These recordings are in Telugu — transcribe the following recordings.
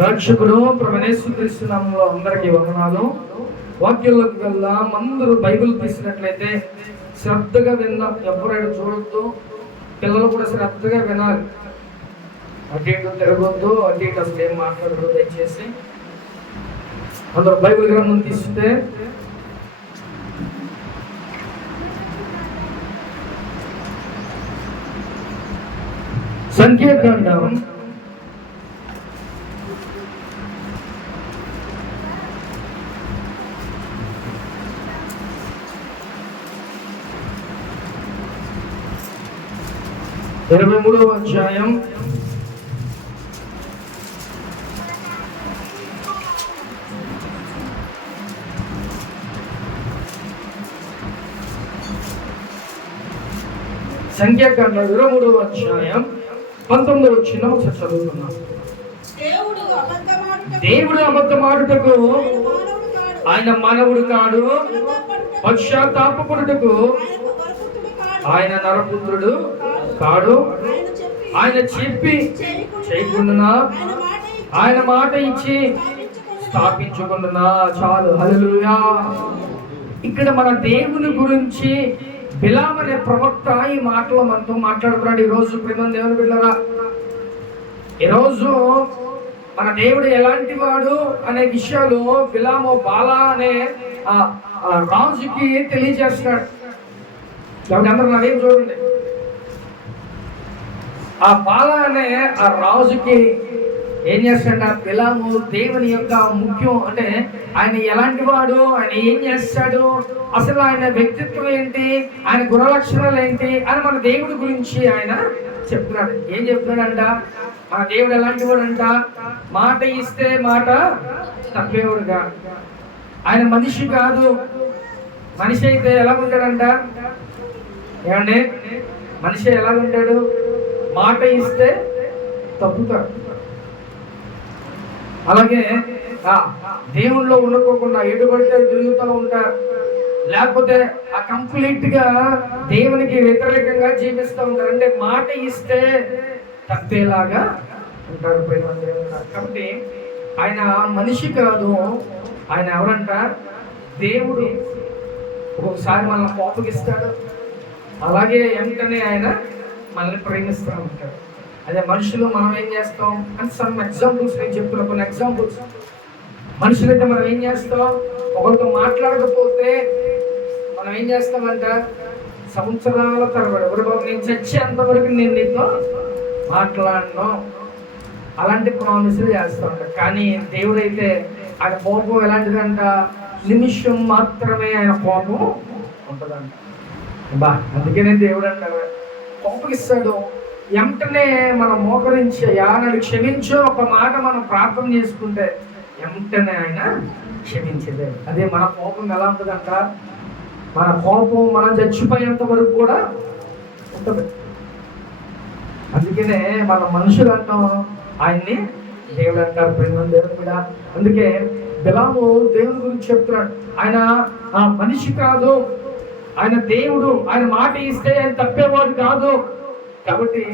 రక్షకుడు ప్రభువైన యేసుక్రీస్తు నామములో అందరికీ వందనాలు. వాక్యంలోకి వెళ్దాం. అందరూ బైబిల్ తీసినట్లయితే శ్రద్ధగా విందాం. ఎవరైనా చూడొద్దు, పిల్లలు కూడా శ్రద్ధగా వినాలి. అటు ఇటు తిరగొద్దు, అటు ఇటు అసలు ఏం మాట్లాడదు. దయచేసి అందరూ బైబిల్ గ్రంథం తీస్తే సంఖ్యాకాండం 23వ అధ్యాయం 23వ అధ్యాయం 19వ వచనం చదువుతున్నాం. దేవుడు అబద్ధమాడుటకు ఆయన మానవుడు కాడు, పశ్చాత్తాపపడుటకు ఆయన నరపుత్రుడు కాడు. ఆయన చెప్పి చేయకుండా ఆయన మాట ఇచ్చి స్థాపించుకుంటున్నా. చాలు. హల్లెలూయా. ఇక్కడ మన దేవుని గురించి బిలాము అనే ప్రవక్త ఈ మాటలు మనతో మాట్లాడుతున్నాడు. ఈరోజు ప్రేమ దేవుని బిడ్డలారా, ఈరోజు మన దేవుడు ఎలాంటి వాడు అనే విషయాలు బిలాము బాలా అనే రాజుకి తెలియజేస్తున్నాడు. కాబట్టి అందరూ నావేం చూడండి. ఆ బాలా అనే ఆ రాజుకి ఏం చేస్తాడు? ఆ బిలాము దేవుని యొక్క ముఖ్యం అంటే ఆయన ఎలాంటి వాడు, ఆయన ఏం చేస్తాడు, అసలు ఆయన వ్యక్తిత్వం ఏంటి, ఆయన గుణలక్షణాలు ఏంటి అని మన దేవుడి గురించి ఆయన చెప్తున్నాడు. ఏం చెప్తున్నాడంట? మన దేవుడు ఎలాంటి వాడు అంట? మాట ఇస్తే మాట తప్పేవాడుగా. ఆయన మనిషి కాదు. మనిషి అయితే ఎలా ఉంటాడంట? ఏమండి, మనిషి ఎలా ఉంటాడు? మాట ఇస్తే తప్పుతాడు. అలాగే దేవుళ్ళో ఉండకోకుండా ఎటుబడితే తిరుగుతూ ఉంటారు. లేకపోతే ఆ కంప్లీట్ గా దేవునికి వ్యతిరేకంగా జీవిస్తూ ఉంటారు. అంటే మాట ఇస్తే తప్పేలాగా ఉంటారు. కాబట్టి ఆయన మనిషి కాదు. ఆయన ఎవరంట? దేవుడు. ఒక్కొక్కసారి మనల్ని కోపగిస్తాడు, అలాగే వెంటనే ఆయన మనల్ని ప్రేమిస్తూ ఉంటాడు. అదే మనుషులు మనం ఏం చేస్తాం అని సమ్ ఎగ్జాంపుల్స్ నేను చెప్తున్నా. కొన్ని ఎగ్జాంపుల్స్. మనుషులైతే మనం ఏం చేస్తాం? ఒకరితో మాట్లాడకపోతే మనం ఏం చేస్తామంట? సంవత్సరాల తరబడి ఎవరు నేను చచ్చేంత వరకు నేను నీతో మాట్లాడను అలాంటి ప్రామిసులు చేస్తూ ఉంటాడు. కానీ దేవుడైతే ఆయన కోపం ఎలాంటిదంట? నిమిషం మాత్రమే ఆయన కోపం ఉంటుందంట. అందుకనే దేవుడు అంటారు కోపగిస్తాడు. వెంటనే మనం మోకరించి నన్ను క్షమించు ఒక మాట మనం ప్రార్థన చేసుకుంటే వెంటనే ఆయన క్షమించేదే. అదే మన కోపం ఎలా ఉంటుందంట? మన కోపం మనం చచ్చిపోయేంత వరకు కూడా ఉంటుంది. అందుకనే మన మనుషులు అంటాం, ఆయన్ని దేవుడు అంటారు. ప్రేమ దేవుడు కూడా. అందుకే బిలాము దేవుని గురించి చెప్తున్నాడు. ఆయన మనిషి కాదు, ఆయన దేవుడు. ఆయన మాట ఇస్తే ఆయన తప్పేవాడు కాదు. కాబట్టి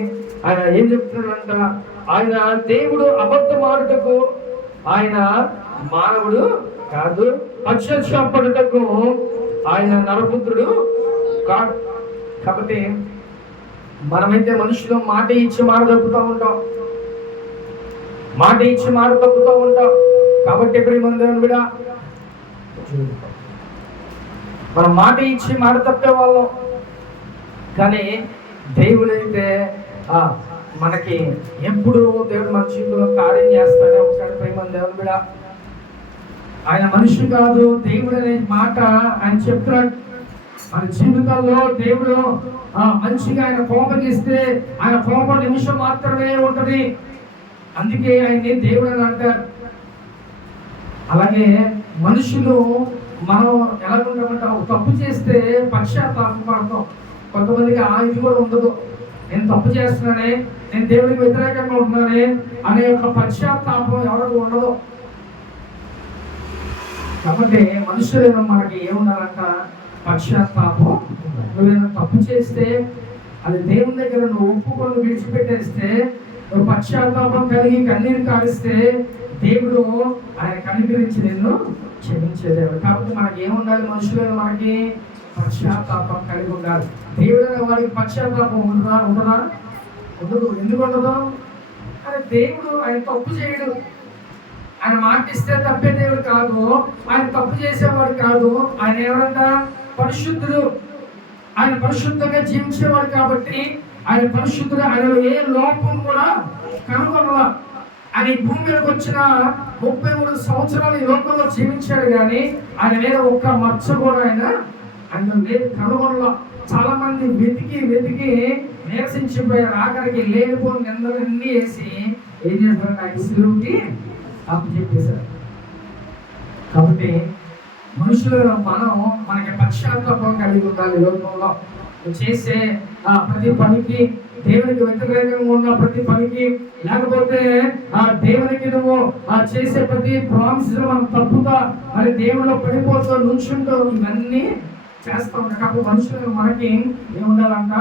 ఆయన ఏం చెప్తున్నాడంట? ఆయన దేవుడు అబద్ధమాడుటకు ఆయన మానవుడు కాదు, పశ్చాత్తాపడుటకు ఆయన నరపుత్రుడు కాదు. కాబట్టి మనమైతే మనుషులు మాట ఇచ్చి మాట తప్పుతూ ఉంటాం, మాట ఇచ్చి మాట తప్పుతూ ఉంటాం. కాబట్టి ప్రియమందేవుని బిడ్డ, మనం మాట ఇచ్చి మాట తప్పే వాళ్ళం. కానీ దేవుడైతే మనకి ఎప్పుడు దేవుడు మన జీవితంలో కార్యం చేస్తాడే ఉంటాడు. ప్రేమ దేవుని బిడ్డ, ఆయన మనిషి కాదు, దేవుడు అనే మాట ఆయన చెప్తున్నాడు. మన జీవితంలో దేవుడు మంచిగా ఆయన కోపం చేస్తే ఆయన కోపం నిమిషం మాత్రమే ఉంటది. అందుకే ఆయన్ని దేవుడు అని అంటారు. అలాగే మనుషులు మనం ఎలా ఉంటామంటే తప్పు చేస్తే పశ్చాత్తాపడతాం. కొంతమందికి ఇది కూడా ఉండదు. నేను తప్పు చేస్తున్నానే, నేను దేవుడికి వ్యతిరేకంగా ఉంటున్నానే అనే ఒక పశ్చాత్తాపం ఎవరికి ఉండదు. కాబట్టి మనుషులు మనకి ఏమున్నారంట? పశ్చాత్తాపం. నువ్వేమైనా తప్పు చేస్తే అది దేవుని దగ్గర నువ్వు ఒప్పుకొని విడిచిపెట్టేస్తే నువ్వు పశ్చాత్తాపం కలిగి కన్నీరు కారిస్తే దేవుడు ఆయన కనికరించి నిన్ను క్షమించేదేవుడు. కాబట్టి మనకి ఏముండాలి? మనుషులైన మనకి పశ్చాత్తాపం కలిగి ఉండాలి. దేవుడైన వాడికి పశ్చాత్తాపం ఉండదా? ఉండదు. ఎందుకు ఉండదు? అరే దేవుడు ఆయన తప్పు చేయడు. ఆయన మాటిస్తే తప్పే దేవుడు కాదు. ఆయన తప్పు చేసేవాడు కాదు. ఆయన ఎవరంట? పరిశుద్ధుడు. ఆయన పరిశుద్ధంగా జీవించేవాడు కాబట్టి ఆయన పరిశుద్ధుడు. ఆయనలో ఏ లోపం కూడా కనుగొనల. ఆయన ఈ భూమి మీదకి వచ్చిన 33 సంవత్సరాలు ఈ లోకంలో జీవించాడు, కానీ ఆయన మీద ఒక్క మచ్చ కూడా ఆయన లేదు, కనుగొనల. చాలా మంది వెతికి నిరసించిపోయారు. ఆఖరికి లేనిపోని నిందలన్నీ వేసి ఏం చేస్తారు? ఆయన సిలువుకి అప్పు చెప్పేశారు. కాబట్టి మనుషులు మనకి పశ్చాత్తాపం కలిగి ఉండాలి. లోకంలో చేసే ప్రతి పనికి, దేవునికి వ్యతిరేకంగా ఉన్న ప్రతి పనికి, లేకపోతే దేవునికి నువ్వు చేసే ప్రతి ప్రామిస్ మనం తప్పుతా మరి దేవుల్లో పడిపోతూ నుంచుంటూ ఇవన్నీ చేస్తూ ఉంటాం. కాబట్టి మనుషులు మనకి ఏముండాలంట?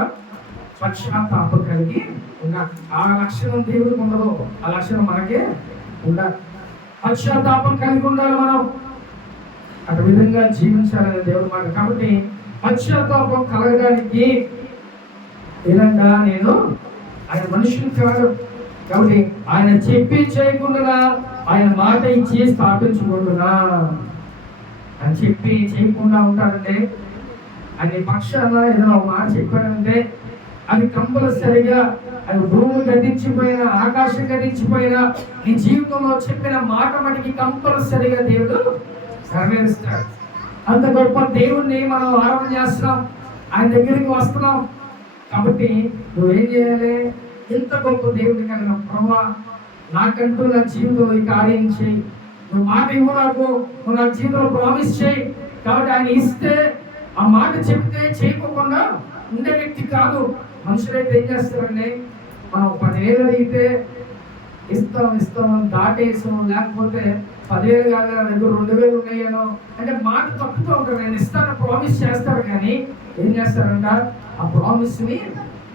పశ్చాత్తాపం కలిగి ఉండాలి. ఆ లక్షణం దేవుడికి ఉండదు, ఆ లక్షణం మనకే ఉండాలి. పశ్చాత్తాపం కలిగి ఉండాలి. మనం అటు విధంగా జీవించాలని దేవుడు మాట. కాబట్టి పశ్చాత్తాపం కలగడానికి ఏదంటా? నేను ఆయన మనుషులు కాదు. కాబట్టి ఆయన చెప్పి చేయకుండా ఆయన మాట ఇచ్చి స్థాపించకుండా, ఆయన చెప్పి చేయకుండా ఉంటారంటే ఆయన పక్షాన ఏదైనా ఒక మాట చెప్పారంటే అది కంపల్సరిగా అది భూమి గతించిపోయినా, ఆకాశం గతించిపోయినా, నీ జీవితంలో చెప్పిన మాట మటుకి కంపల్సరిగా దేవుడు నెరవేరుస్తాడు. అంత గొప్ప దేవుణ్ణి మనం ఆరాధన చేస్తున్నాం, ఆయన దగ్గరికి వస్తున్నాం. కాబట్టి నువ్వేం చేయాలి? ఇంత గొప్ప దేవుడిని కలిగిన ప్రభువా, నాకంటూ నా జీవితంలో ఈ కార్యం చేయి. నువ్వు మాట ఇవ్వు, నువ్వు నా జీవితంలో ప్రామిస్ చేయి. కాబట్టి ఆయన ఇస్తే ఆ మాట చెప్తే చేయకుండా ఉండే వ్యక్తి కాదు. మనుషులైతే ఏం చేస్తారండి? మనం 10,000 అడిగితే ఇస్తాం దాటేసాం, లేకపోతే 10,000 కాదు నా దగ్గర 2,000 ఉన్నాయనో అంటే మాట తప్పుతూ ఉంటారు. నేను ఇస్తాను ప్రామిస్ చేస్తారు, కానీ ఏం చేస్తారంట? ఆ ప్రామిస్ని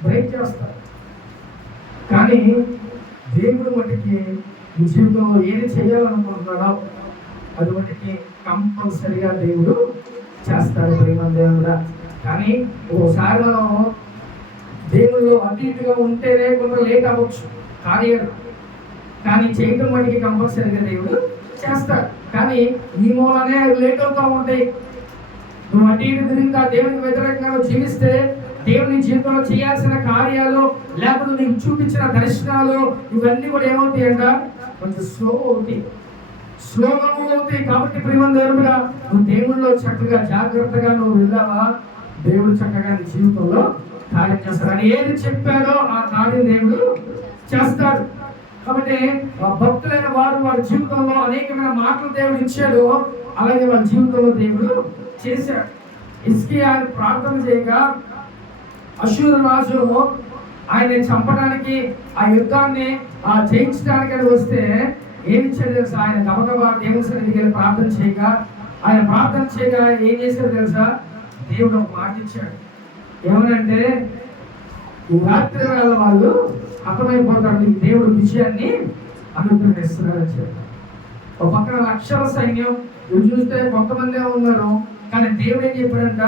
బ్రేక్ చేస్తారు. కానీ దేవుడు మటుకి ఈ జీవితంలో ఏది చేయాలనుకుంటున్నాడో అది మటుకి కంపల్సరిగా దేవుడు చేస్తాడు. ప్రేమ దేవుడా. కానీ ఒకసారి మనం దేవుళ్ళు అటు ఇటుగా ఉంటేనే కొంత లేట్ అవ్వచ్చు కార్యాలు, కానీ చేయటం మటుకి కంపల్సరిగా దేవుడు చేస్తాడు. కానీ నీ మూలనే లేట్ అవుతూ ఉంటాయి. నువ్వు అటు ఇటు తిరిగి దేవునికి వ్యతిరేకంగా జీవిస్తే దేవుని జీవితంలో చేయాల్సిన కార్యాలు, లేకపోతే నీకు చూపించిన దర్శనాలు ఇవన్నీ కూడా ఏమవుతాయి అంట? కొంచెం స్లోగా అవుతాయి. కాబట్టి ప్రేమ దేవుడా, నువ్వు దేవుళ్ళలో చక్కగా జాగ్రత్తగా నువ్వు వెళ్ళావా, దేవుడు చక్కగా నీ జీవితంలో కార్యం చేస్తాడు. అని ఏది చెప్పాడో ఆ కార్యం దేవుడు చేస్తాడు. కాబట్టి భక్తులైన వారి జీవితంలో అనేకమైన మాటలు దేవుడు ఇచ్చాడు, అలాగే వాళ్ళ జీవితంలో దేవుడు చేశాడు. హిజ్కియా ప్రార్థన చేయగా అష్షూరు రాజు ఆయన చంపడానికి, ఆ యుద్ధాన్ని జయించడానికి అని వస్తే ఏమి ఇచ్చాడు తెలుసా? ఆయన గబగబా దేవుని సన్నిధికి వెళ్ళి ప్రార్థన చేయగా ఏం చేశాడు తెలుసా? దేవుడు ఒక మాట ఇచ్చాడు. ఏమనంటే, ఈ రాత్రి వేళ వాళ్ళు అర్థమైపోతాడు ఈ దేవుడు విజయాన్ని అనుగ్రహిస్తున్నాడని చెప్పాడు. ఒక పక్కన లక్షల సైన్యం, ఇవి చూస్తే కొంతమంది ఉన్నారు, కానీ దేవుడు ఏం చెప్పాడంట?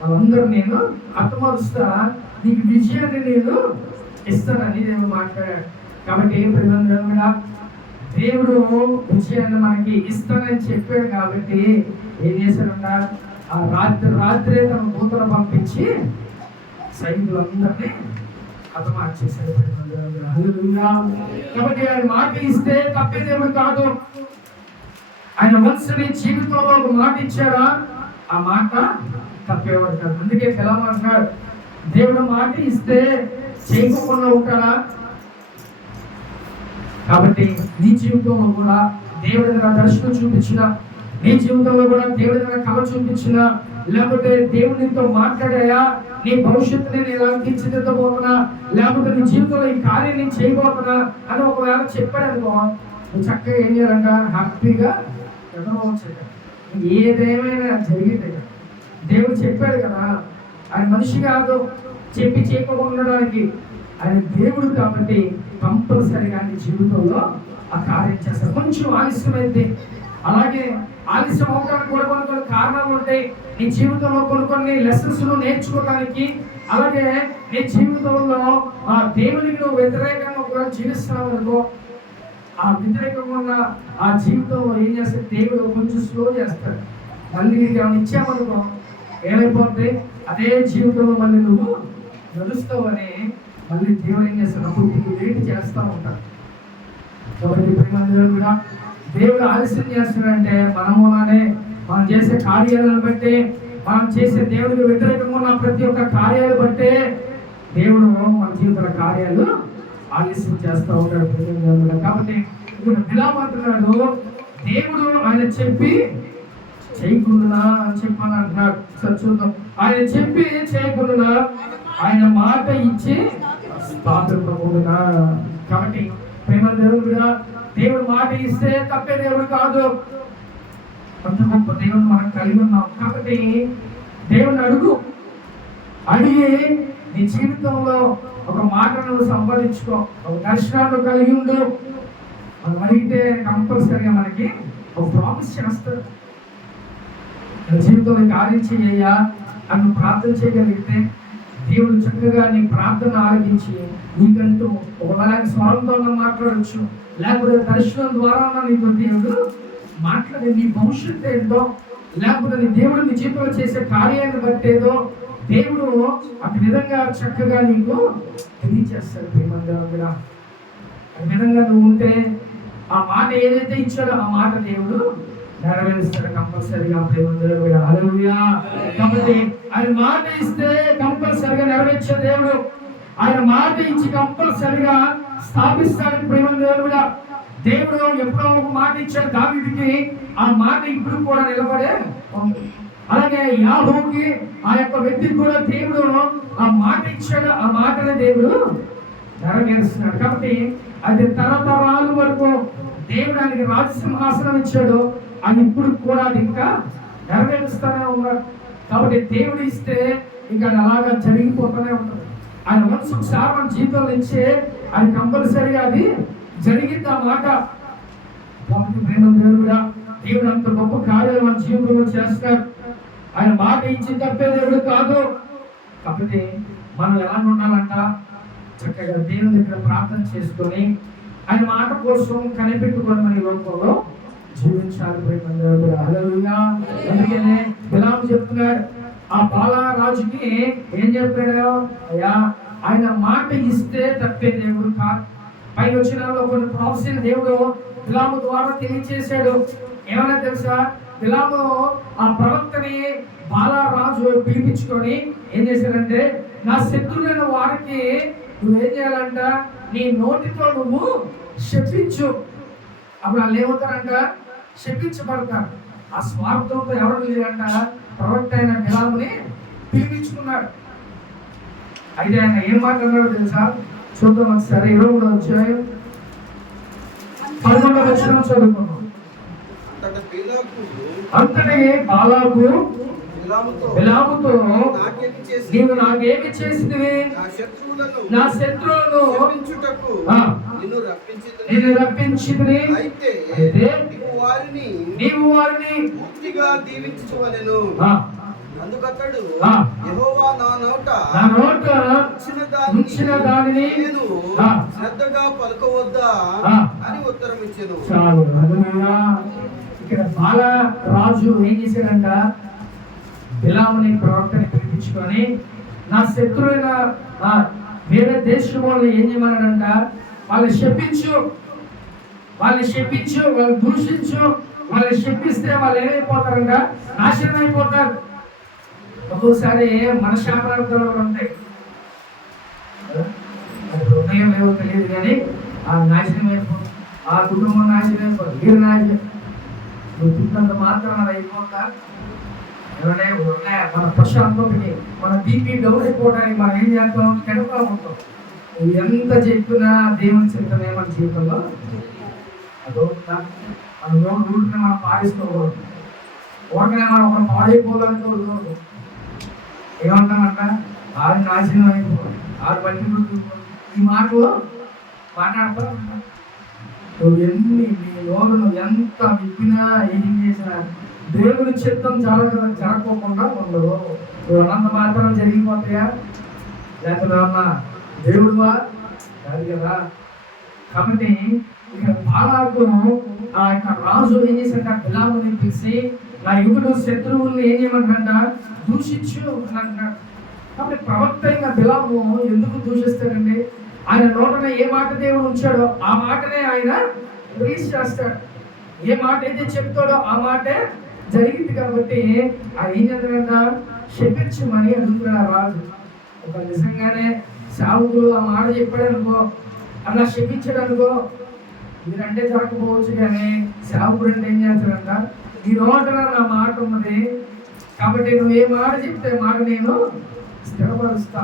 వాళ్ళందరూ నేను హతమారుస్తా, నీకు విజయాన్ని నేను ఇస్తానని దేవుడు మాట్లాడాడు. కాబట్టి ఏం ప్రేమ దేవుడు విజయాన్ని మనకి ఇస్తానని చెప్పాడు. కాబట్టి ఏం చేశాడంట? ఆ రాత్రే తన కూతురు పంపించి సైనికులందరినీ హతమార్చేశాడు. కాబట్టి ఆయన మాట ఇస్తే తప్పే దేవుడు కాదు. ఆయన మనసుని జీవితంలో ఒక మాట ఇచ్చాడా, ఆ మాట తప్పేవాడు కాదు. అందుకే తెలమంటున్నాడు, దేవుడు మాట ఇస్తే చేయకుండా ఉంటాడా? కాబట్టి నీ జీవితంలో కూడా దేవుడి దగ్గర దర్శనం చూపించిన, నీ జీవితంలో కూడా దేవుడి దగ్గర కళ చూపించిన, లేకపోతే దేవుడితో మాట్లాడాయా, నీ భవిష్యత్తుని నేను ఎలా తీర్చిదిద్దబోతున్నా, లేకపోతే నీ జీవితంలో ఈ కార్యం నేను చేయబోతున్నా అని ఒకవేళ చెప్పాడనుకో, నువ్వు చక్కగా ఏం చేయాలంట? హ్యాపీగా ఎదురవచ్చు. ఏదేమైనా జరిగింది దేవుడు చెప్పాడు కదా. ఆయన మనిషి కాదు చెప్పి చేయకుండా ఉండడానికి. ఆయన దేవుడు కాబట్టి కంపల్సరీగా నీ జీవితంలో ఆ కార్యం చేస్తారు. కొంచెం ఆలస్యమైంది, అలాగే ఆలస్యం అవడానికి కూడా కొన్ని కారణాలు ఉంటాయి. నీ జీవితంలో కొన్ని లెసన్స్ నేర్చుకోవడానికి, అలాగే నీ జీవితంలో ఆ దేవునికి నువ్వు వ్యతిరేకంగా కూడా జీవిస్తున్నావు అనుకో, ఆ వ్యతిరేకంగా ఉన్న ఆ జీవితంలో ఏం చేస్తే దేవుడు కొంచెం స్లో చేస్తాడు. మళ్ళీ నీకు ఏమైనా ఇచ్చామనుకో ఏమైపోతుంది, అదే జీవితంలో మళ్ళీ నువ్వు నడుస్తావని మళ్ళీ దేవుడు ఏం చేస్తాడు, అప్పుడు నీకు వెయిట్ చేస్తూ ఉంటాడు. కాబట్టి కూడా దేవుడు ఆలస్యం చేస్తున్నాడంటే మనమునే మనం చేసే కార్యాలను బట్టి, మనం చేసే దేవుడికి వ్యతిరేకంగా ఉన్న ప్రతి ఒక్క కార్యాలు బట్టే దేవుడు మన జీవితాల కార్యాలు ఆలస్యం చేస్తూ ఉంటాడు. కాబట్టి ఇప్పుడు బిలాము అంటున్నాడు, దేవుడు ఆయన చెప్పి చేయకుండా అని చెప్పని అంటున్నాడు. సరే చూద్దాం. ఆయన చెప్పి చేయకుండా ఆయన మాట ఇచ్చి స్థాపించకుండా. కాబట్టి ప్రేమ దేవుడుగా దేవుడు మాట ఇస్తే తప్పే దేవుడు కాదు, కొంత గొప్ప దేవుడు మనం కలిగి ఉన్నాం. కాబట్టి దేవుడిని అడిగి నీ జీవితంలో ఒక మాటను సంపాదించుకో, ఒక దర్శనాన్ని కలిగి ఉండు. మనం అడిగితే కంపల్సరిగా మనకి ఒక ప్రామిస్ చేస్తాడు. జీవితంలో కార్యం చేయ్యా అని ప్రార్థన చేయగలిగితే దేవుడు చక్కగా నీ ప్రార్థన ఆలకించి నీకంటూ ఒకవేళ స్వరంతో మాట్లాడచ్చు, లేకపోతే దర్శనం ద్వారా నీతో దేవుడు మాట్లాడే నీ భవిష్యత్తు ఏంటో, లేకపోతే నీ దేవుడు నీ జీవితంలో చేసే కార్యాన్ని బట్టేదో దేవుడు అటు విధంగా చక్కగా నీకు తెలియచేస్తాడు. ప్రేమంగా ఆ విధంగా నువ్వు ఉంటే ఆ మాట ఏదైతే ఇచ్చాడో ఆ మాట దేవుడు నెరవేరుస్తాడు కంపల్సరిగా. ప్రేమంగా హల్లెలూయా. కాబట్టి ఆయన మాట ఇస్తే కంపల్సరిగా నెరవేర్చే దేవుడు, ఆయన మాట ఇచ్చి కంపల్సరిగా స్థాపిస్తాడు. ప్రేమంగా దేవుడు ఎప్పుడో ఒక మాట ఇచ్చాడు దావీదుకి, ఆ మాట ఇప్పుడు కూడా నిలబడే. అలాగే యాహోకి ఆ యొక్క వ్యక్తికి కూడా దేవుడు ఆ మాట ఇచ్చాడు, ఆ మాటనే దేవుడు నెరవేరుస్తున్నాడు. కాబట్టి అది తరతరాల వరకు దేవుడు ఆయనకి రాజసింహాసనం ఇచ్చాడు, అది ఇప్పుడు కూడా అది ఇంకా నెరవేరుస్తూనే ఉన్నాడు. కాబట్టి దేవుడు ఇస్తే ఇంకా అలాగా జరిగిపోతూనే ఉంటుంది. ఆయన మనసు ఒకసారి మన జీవితంలో ఇచ్చే అది కంపల్సరీగా అది జరిగింది ఆ మాట. కాబట్టి ప్రేమ దేవుడా, దేవుడు అంత గొప్ప కార్యాలు మన జీవితంలో చేస్తాడు. ఆయన మాట ఇచ్చి తప్పే దేవుడు కాదు. కాబట్టి మనం ఎలా ఉండాలంట, చక్కగా దేవుని దగ్గర ప్రార్థన చేసుకొని ఆయన మాట కోసం కనిపెట్టుకొని మన లోకంలో జీవించాలి. హల్లెలూయా. అందుకనే బిలాము చెప్తున్నాడు, ఆ బాలరాజుకి ఏం చెప్పాడు, అయ్యా ఆయన మాట ఇస్తే తప్పే దేవుడు కాదు. పైన వచ్చిన కొన్ని ప్రాఫెసీని దేవుడు బిలాము ద్వారా తెలియచేశాడు. ఏమన్నా తెలుసా, బిలాము ఆ ప్రవక్తని బాలరాజు పిలిపించుకొని ఏం చేశాడంటే, నా శత్రులైన వారికి నువ్వేం చేయాలంట, నీ నోటితో నువ్వు శపించు. అప్పుడు వాళ్ళు ఏమవుతారంట, శపించబడతారు. ఆ స్వార్థంతో ఎవరు లేదంట, ప్రవక్త అయిన బిలాముని పిలిపించుకున్నాడు. అయితే ఆయన ఏం మాట్లాడాడో తెలుసా, చూద్దాం ఒకసారి. 23వ అధ్యాయం 11వ వచనం చదువుకున్నాం. అంతటి బాలాకు బిలాముతో, నీవు నాకేమి చేసినవి, నా శత్రువులను నేను రప్పించితిని, అయితే నీవు వారిని పూర్తిగా దీవించువలెను. అందుకతడు యెహోవా నా నోట ఉంచిన దానిని నేను శ్రద్ధగా పలుకవద్దా అని ఉత్తరం ఇచ్చెను. చాలు. హల్లెలూయా. ఇక్కడ బాలరాజు ఏం చేశాడంట, బిలాముని ప్రవక్తని పిలిపించుకొని నా శత్రువైన వేరే దేశం వాళ్ళు ఏం చేయమన్నాడంట, వాళ్ళని శపించు, వాళ్ళు దూషించు. వాళ్ళు శపిస్తే వాళ్ళు ఏమైపోతారంట, నాశనం అయిపోతారు. ఒక్కోసారి మన శాపనార్థాలు కూడా ఉంటాయి, ఉన్నాయో లేవో తెలియదు, కానీ ఆ నాశనం అయిపోతుంది, ఆ కుటుంబం నాశనం అయిపోతుంది, వీరు నాశనం. నువ్వు తిన్నంత మాత్రం అది అయిపోతా. మన ప్రశాంతతకి, మన బీపీ డౌన్ అయిపోవడానికి మనం ఏం చేస్తాం, కడుపులో ఉంటాం. ఎంత చెప్పినా దేవుని చింతనే మన జీవితంలో అదొక మన రూట్ని మనం పాటిస్తూకూడదు. ఒకనే మనం ఒక పాడైపోవాలనుకోకూడదు. ఏమంటామంట, ఆరు నాశనం అయిపోవాలి, ఆరు బట్టి ఈ మాటలో మాట్లాడుతూ ఉంటాను. నువ్వు నీ నోరు నువ్వు ఎంత విప్పినా ఏం చేసినా దేవుని చిత్తం జరగకోకుండా ఉండదు. నువ్వు అన్నంత మాత్రం జరిగిపోతాయా? లేకపోతే అన్నా దేవుడువా కాదు కదా. కాబట్టి ఇక బాలాకు ఆ యొక్క రాజు ఏం చేశాడంట, బిలాముని పిలిచి నా యుగుడు శత్రువుల్ని ఏం చేయమంటాడంట, దూషించు అని అంటాడు. కాబట్టి ప్రవక్త అయిన బిలాము ఎందుకు దూషిస్తాడండి? ఆయన నోటన ఏ మాట దేవుడు ఉంచాడో ఆ మాటనే ఆయన రిలీజ్ చేస్తాడు. ఏ మాట అయితే చెప్తాడో ఆ మాటే జరిగింది. కాబట్టి ఆయన ఏం చేస్తాడంట, శపించమని అడుగుతున్నాడు రాజు. ఒక నిజంగానే సావుకులు ఆ మాట చెప్పాడు అనుకో, అలా శపించాడు అనుకో, మీరంటే జరగకపోవచ్చు, కానీ సావుకుడు అంటే ఏం చేస్తాడంట, ఈ నోటన నా మాట ఉన్నది కాబట్టి నువ్వు ఏ మాట చెప్తే మాట నేను స్థిరపరుస్తా,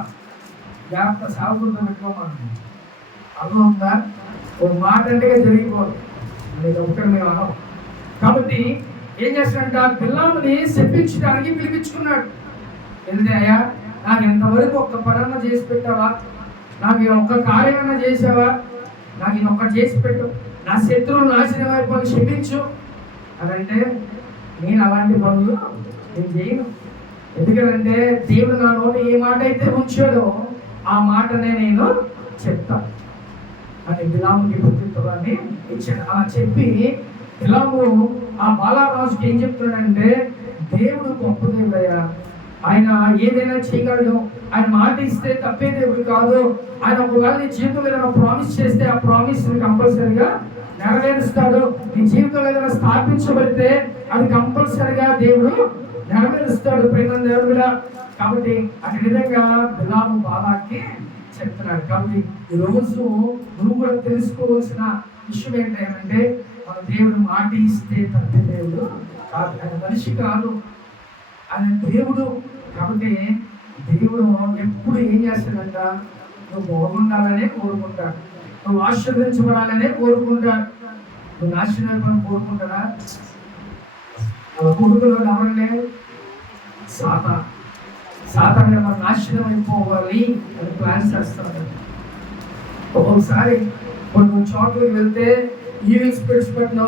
జాగ్రత్త సాగుకుంటూ పెట్టుకోమని అర్థం ఉందా? ఒక మాట అంటే జరిగిపోదు, అది ఒకటి మేము అనం. కాబట్టి ఏం చేస్తాడంట, బిలాముని శపించడానికి పిలిపించుకున్నాడు. ఎందుకంటే అయ్యా నాకు ఎంతవరకు ఒక్క పరన్న చేసి పెట్టావా, నాకు ఒక్క కార్యమన్నా చేసావా, నాకు ఇది ఒక్కటి చేసి పెట్టు, నా శత్రువులు నాశనం అయిపోయి క్షమించు అని అంటే, నేను అలాంటి పనులు నేను చేయను. ఎందుకంటే దేవుడు నా నోట ఏ మాట అయితే ఉంచాడో ఆ మాటనే నేను చెప్తా అని బిలాముకి ప్రత్యుత్తరాన్ని ఇచ్చాడు. అలా చెప్పి బిలాము ఆ బాలారాజుకి ఏం చెప్తున్నాడంటే, దేవుడు గొప్ప దేవుడయ్యా, ఆయన ఏదైనా చేయగలడు, ఆయన మాట ఇస్తే తప్పే దేవుడు కాదు, ఆయన ఒకవేళ నీ జీవితంలో ఏదైనా ప్రామిస్ చేస్తే ఆ ప్రామిస్ కంపల్సరిగా నెరవేరుస్తాడు, నీ జీవితంలో ఏదైనా స్థాపించబడితే అది కంపల్సరిగా దేవుడు నెరవేరుస్తాడు ప్రేమ దేవుడు కూడా. కాబట్టి అటు విధంగా బిలాము బాలాకి చెప్తున్నాడు. కాబట్టి ఈరోజు నువ్వు కూడా తెలుసుకోవాల్సిన విషయం ఏంటంటే, మన దేవుడు మాట ఇస్తే తప్పే దేవుడు కాదు, ఆయన మనిషి కాదు, ఆయన దేవుడు. కాబట్టి దేవుడు ఎప్పుడు ఏం చేస్తాడంట, నువ్వు బాగుండాలనే కోరుకుంటాడు, నువ్వు ఆశీర్వదించబడాలనే కోరుకుంటాడు. నువ్వు నాశనం అయిపోయి కోరుకుంటాడా? కొడుకులో ఎవరంటే సాతాను మన నాశనం అయిపోవాలి అని ప్లాన్ చేస్తాడు. ఒక్కొక్కసారి కొన్ని చోట్లకి వెళ్తే ఈవిల్ స్పిరిట్స్ పెట్టిన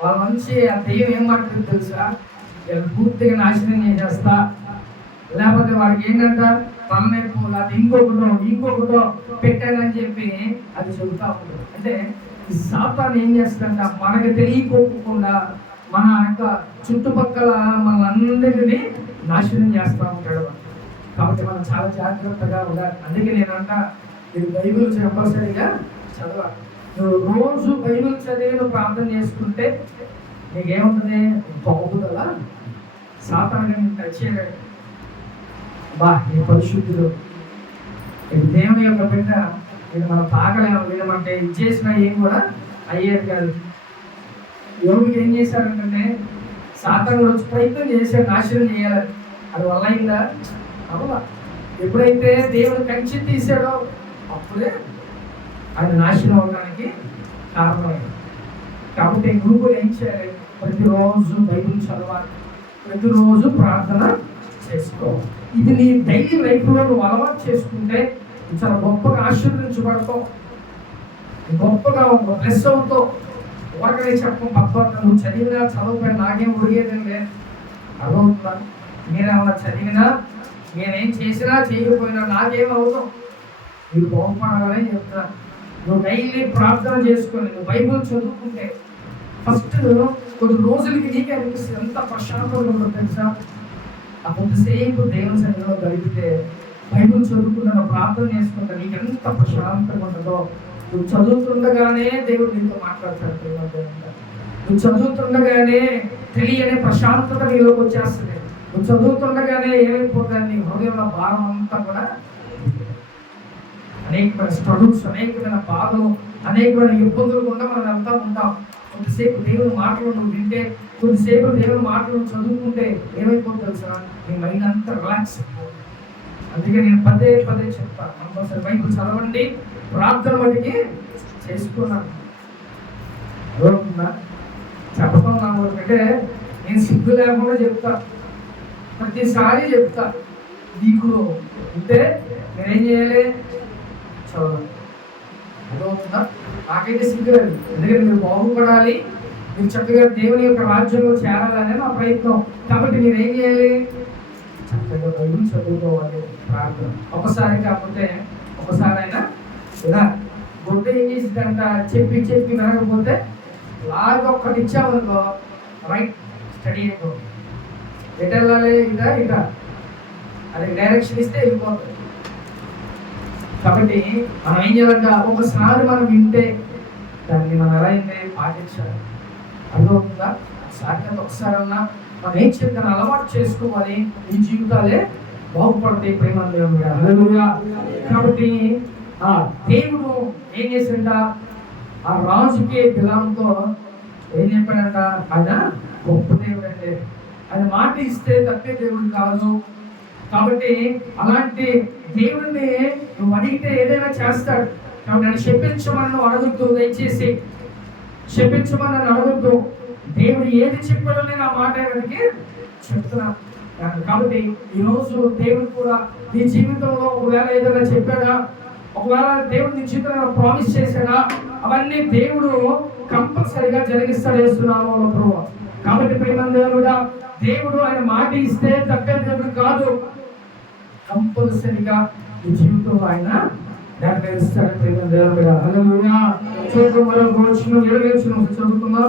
వాళ్ళ నుంచి ఆ దెయ్యం ఏం మాట్లాడుతుంది తెలుసా, వీళ్ళు పూర్తిగా నాశనం చేసేస్తా, లేకపోతే వాడికి ఏంటంట తలనొప్పి, అది ఇంకొకటో పెట్టానని చెప్పి అది చెబుతా ఉంటుంది. అంటే ఈ సాతాను ఏం చేస్తుందంట, మనకు తెలియకోకుండా మన యొక్క చుట్టుపక్కల మనందరినీ నాశనం చేస్తూ ఉంటాడు. కాబట్టి మనం చాలా జాగ్రత్తగా ఉండాలి. అందుకే నేనంట, మీరు బైబిల్ కంపల్సరీగా చదవాలి. నువ్వు రోజు బైబిల్ చదివి నువ్వు ప్రార్థన చేసుకుంటే నీకేముంటుంది, బాగుదల సాతాను టచ్ చేయలేడు. బా ఈ పరిశుద్ధులు, ఇది దేవుని యొక్క బిడ్డ, ఇది మనం తాగలేము, వీళ్ళమంటే ఇది చేసినా ఏం కూడా అయ్యేది కాదు. యోగికి ఏం చేశారంటే, సాతాను వచ్చి ప్రయత్నం చేశాడు నాశనం చేయాలని, అది వల్ల అయిందా? అవ్వలా. ఎప్పుడైతే దేవుడు కంచి తీసాడో అప్పుడే అది నాశనం అవడానికి కారణమైంది. కాబట్టి గురువులు ఏం చేయాలి, ప్రతిరోజు బైబిల్ చదవాలి, ప్రతిరోజు ప్రార్థన చేసుకోవాలి. ఇది నీ డైలీ లైఫ్లో నువ్వు అలవాటు చేసుకుంటే చాలా గొప్పగా ఆశీర్వదించబడతావు, గొప్పగా బ్లెస్ అవుతావు. ఒకరికనే చెప్పం పక్క నువ్వు చదివినా చదవకపోయినా నాకేం ఒడిగేదేం లేదు. అర్థమవుతుందా? నేనేమన్నా చదివినా, నేనేం చేసినా చేయకపోయినా నాకేం అవుతాం, మీరు బాగుపడాలని చెప్తున్నా. నువ్వు డైలీ ప్రార్థన చేసుకొని నువ్వు బైబిల్ చదువుకుంటే ఫస్ట్ కొన్ని రోజులకి నీకే అనిపిస్తుంది ఎంత ప్రశాంతంగా ఉంటుందో తెలుసా. ఆ కొంతసేపు దేవుని సన్నిధిలో గడిపితే, బైబిల్ చదువుకున్న ప్రార్థన చేసుకుంటే నీకు ఎంత ప్రశాంతంగా ఉంటుందో. నువ్వు చదువుతుండగానే దేవుడు నీతో మాట్లాడతాడు. నువ్వు చదువుతుండగానే తెలియని ప్రశాంతత నీలోకి వచ్చేస్తుంది. నువ్వు చదువుతుండగానే ఏమైపోతుంది, నీ హృదయంలో భారం అంతా కూడా, అనేకమైన స్ట్రగుల్స్, అనేకమైన బాధలు, అనేకమైన ఇబ్బందులు కూడా మనం అంతా ఉంటాం. కొద్దిసేపు దేవుని మాటలు నువ్వు వింటే, కొద్దిసేపు దేవుని మాటలు చదువుకుంటే ఏమైపోతుంది తెలుసా, నీ మైండ్ అంతా రిలాక్స్ అయిపోతుంది. అందుకే నేను పదే చెప్తాను, మనకోసం బైబిల్ చదవండి, ప్రార్థన వాటికి చేసుకున్నాను. చెప్పకుండా అంటే నేను సిగ్గు లేకుండా చెప్తా, ప్రతిసారి చెప్తా. నీకు ఉంటే నేనేం చేయాలి, చదవండి. అర్థమవుతుందా? నాకైతే సిగ్గులేదు, ఎందుకంటే మీరు బాగుపడాలి, మీరు చక్కగా దేవుని యొక్క రాజ్యంలో చేరాలనే నా ప్రయత్నం. కాబట్టి మీరు ఏం చేయాలి? చక్కగా బైబిల్ చదువుకోవాలి, ప్రార్థన. ఒకసారి కాకపోతే ఒకసారైనా ఇలా గుడ్డ ఏం చేసిందంట, చెప్పి చెప్పి వినకపోతే లాగా ఒక్కటి ఇచ్చామనుకో, రైట్ స్టడీ అయిపో, ఎటు వెళ్ళాలి, ఇట అది డైరెక్షన్ ఇస్తే వెళ్ళిపోతుంది. కాబట్టి మనం ఏం చేయాలంట, ఒకసారి మనం వింటే దాన్ని మనం ఎలా అయింది పాటించాలి. అర్థమవుతుందా? ఒకసారన్నా మనం ఏం చేద్దాం అలవాటు చేసుకోవాలి, ఈ జీవితాలే బాగుపడతాయి. ప్రేమ దేవుడు. హల్లెలూయా. కాబట్టి ఆ దేవుడు ఏం చేసిండ, ఆ రాజుకి బిలాముతో ఏం చెప్పాడంట, ఆయన గొప్ప దేవుడు అంటే, ఆయన మాట ఇస్తే తప్పే దేవుడు కాదు. కాబట్టి అలాంటి దేవుడిని నువ్వు అడిగితే ఏదైనా చేస్తాడు. కాబట్టి నన్ను శపించమని నువ్వు అడగద్దు, దయచేసి శపించమని నన్ను అడగద్దు. దేవుడు ఏది చెప్పాడో నేను ఆ మాట ఆయనకి చెప్తున్నాను. కాబట్టి ఈరోజు దేవుడు కూడా నీ జీవితంలో ఒకవేళ ఏదైనా చెప్పాడా, ఒకవేళ దేవుడు నీ జీవితంలో ప్రామిస్ చేశాడా, అవన్నీ దేవుడు కంపల్సరిగా జరిగిస్తాడు యేసునామములో ప్రభువా. కాబట్టి ప్రేమ దేవుడా, దేవుడు ఆయన మాట ఇస్తే తప్పే దేవుడు కాదు, కంపల్సరిగా ఈ జీవితంలో ఆయన నెరవేరుస్తాడు. ప్రేమ దేవుడా. హల్లెలూయా. చూడు మరొక వచనం 7వ వచనం చదువుకుందాం.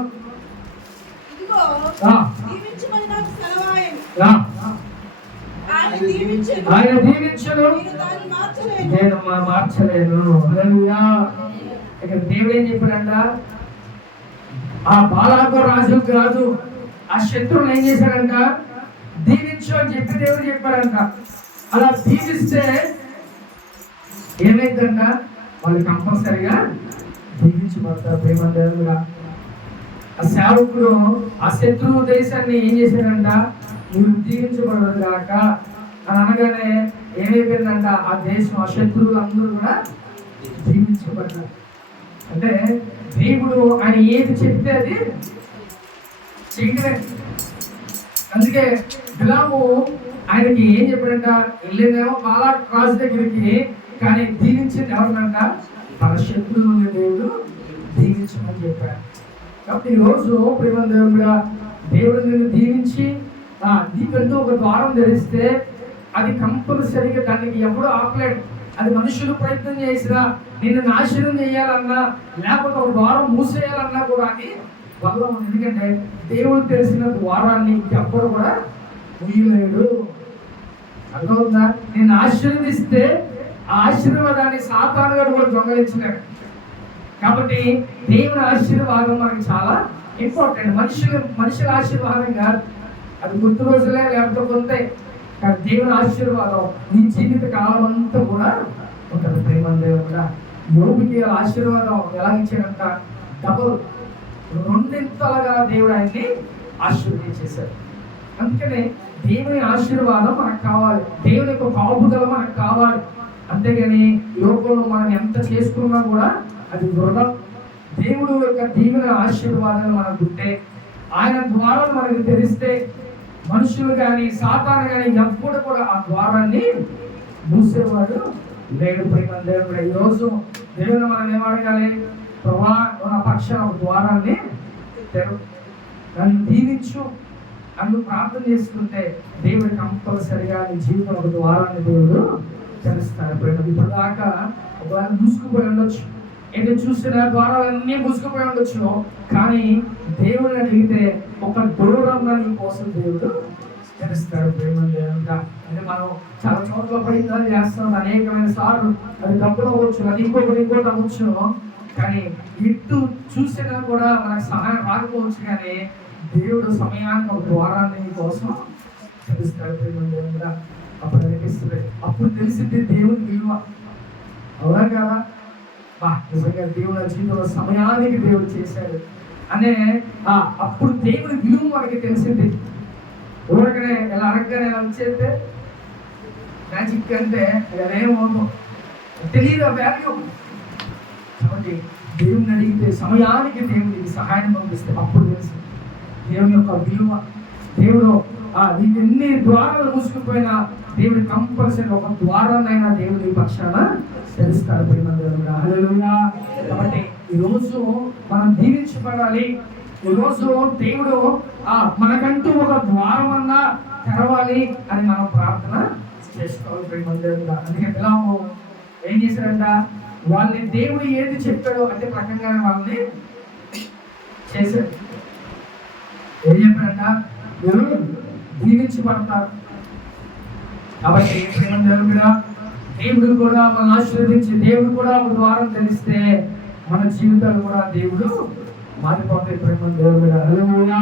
ఆయన దీవించను, నేను మార్చలేను. హల్లెలూయా. ఇక్కడ దేవుడు ఏం చెప్పాడంట, ఆ బాలాకు రాజు కాదు, ఆ శత్రువులు ఏం చేశాడంట, దీవించు అని చెప్పి దేవుడు చెప్పాడంట. అలా దీవిస్తే ఏమైందంట, వాళ్ళు కంపల్సరిగా దీవించబడతారు. ప్రేమ దేవుడా. ఆ సేవకుడు ఆ శత్రువు దేశాన్ని ఏం చేశాడంట, నువ్వు దీవించబడదు కాక అని అనగానే ఏమైపోయిందంట, ఆ దేశం, ఆ శత్రువులు అందరూ కూడా దీవించబడ్డారు. అంటే దేవుడు ఆయన ఏది చెప్తే అది చేయడమే. అందుకే బిలాము ఆయనకి ఏం చెప్పాడంట, వెళ్ళిందేమో బాలాక్ రాజు దగ్గరికి, కానీ దీవించింది ఎవరినంట, తన శత్రువుని దేవుడు దీవించమని చెప్పాడు. కాబట్టి ఈరోజు ప్రేమ దేవుడా, దేవుడు నిన్ను దీవించి నీకంటూ ఒక ద్వారం తెరిస్తే అది కంపల్సరిగా దానికి ఎవడు ఆపలేడు. అది మనుషులు ప్రయత్నం చేసినా, నిన్ను నాశనం చేయాలన్నా, లేకపోతే ఒక ద్వారం మూసేయాలన్నా కూడా అది వల్ల. ఎందుకంటే దేవుడు తెలిసిన ద్వారాన్ని ఎవ్వరు కూడా మూయలేడు. అర్థమవుతుందా? నిన్ను ఆశీర్వదిస్తే ఆ ఆశీర్వాదాన్ని సాతానుగాడు కూడా దొంగలించినాడు. కాబట్టి దేవుని ఆశీర్వాదం మనకి చాలా ఇంపార్టెంట్. మనుషుల ఆశీర్వాదం కాదు, అది కొద్ది రోజులే లేకపోతే కొంతే. కానీ దేవుని ఆశీర్వాదం నీ జీవిత కాలం అంతా కూడా ఉంటుంది. ప్రేమ దేవుడా, యోబుకి ఆశీర్వాదం ఎలా ఇచ్చాడంట, డబుల్, రెండింతలుగా దేవుడు ఆయన్ని ఆశీర్వదించేశాడు. అందుకనే దేవుని ఆశీర్వాదం మనకు కావాలి, దేవుని యొక్క కాపుదల మనకు కావాలి. అంతేగాని లోకంలో మనం ఎంత చేసుకున్నా కూడా అది వృధా. దేవుడు యొక్క దీవెన ఆశీర్వాదాలు మనకు ఉంటే, ఆయన ద్వారాలు మనకు తెలిస్తే, మనుషులు కానీ సాతాను కానీ ఎప్పుడు కూడా ఆ ద్వారాన్ని మూసేవాడు లేడు. ప్రేమ దేవుడు. ఈరోజు దేవుని మనం ఏమడగాలి, ప్రభా మన పక్షాన ఒక ద్వారాన్ని తెరు, నన్ను దీవించు అన్ను ప్రార్థన చేసుకుంటే దేవుడు కంపల్సరిగా నీ జీవితం ఒక ద్వారాన్ని దేవుడు తెలుస్తాడు. ప్రేమ ఇప్పుడు దాకా ఒకవేళ మూసుకుపోయి ఉండొచ్చు, ఎటు చూసిన ద్వారాలన్నీ మూసుకుపోయి ఉండొచ్చు, కానీ దేవుడు అడిగితే ఒక దూరంగా నీ కోసం దేవుడు తెలుస్తాడు. ప్రేమ దేవుడా. అంటే మనం చాలా చోట్ల ప్రయత్నాలు చేస్తాం, అనేకమైన సార్లు, అది డబ్బులు అవ్వచ్చు, అది ఇంకోటి అవ్వచ్చు, కానీ ఇటు చూసినా కూడా మనకు సహాయం రాకపోవచ్చు, కానీ దేవుడు సమయానికి ఒక ద్వారాన్ని నీ కోసం తెలుస్తాడు. ప్రేమ దేవుడా. అప్పుడు అనిపిస్తుంది, అప్పుడు తెలిసింది దేవుని విలువ. అవునా కదా? నిజంగా దేవుడు జీవితంలో సమయానికి దేవుడు చేశాడు అనే అప్పుడు దేవుని విలువ మనకి తెలిసింది. ఊరకనే ఇలా అడగగానే ఇలా వచ్చేస్తే మ్యాజిక్ అంటే ఏమవుతుందో తెలియదు, ఆ వాల్యూ. కాబట్టి దేవుని అడిగితే సమయానికి దేవుడికి సహాయం పంపిస్తే అప్పుడు తెలిసింది దేవుని యొక్క విలువ. దేవుడు నీకు ఎన్ని ద్వారాలు మూసుకుపోయినా దేవుడు కంపల్సరీ ఒక ద్వారానైనా దేవుడి పక్షాన తెలుస్తాడు. హల్లెలూయా. కాబట్టి ఈరోజు మనం దీవించబడాలి. ఈరోజు దేవుడు మనకంటూ ఒక ద్వారం అన్నా తెరవాలి అని మనం ప్రార్థన చేసుకోవాలి. అందుకే బిలాము ఏం చేశారంట, వాళ్ళని దేవుడు ఏది చెప్పాడో అంటే ప్రకంగానే వాళ్ళని చేశాడు. ఏం చెప్పాడంట, మీరు దీవించబడతారు. కాబట్టి దేవుడు కూడా మనం ఆశీర్వదించి దేవుడు కూడా ఒక ద్వారం తెలిస్తే మన జీవితాలు కూడా దేవుడు మారిపోతాయి. ప్రేమ దేవుడు మీద హల్లెలూయా.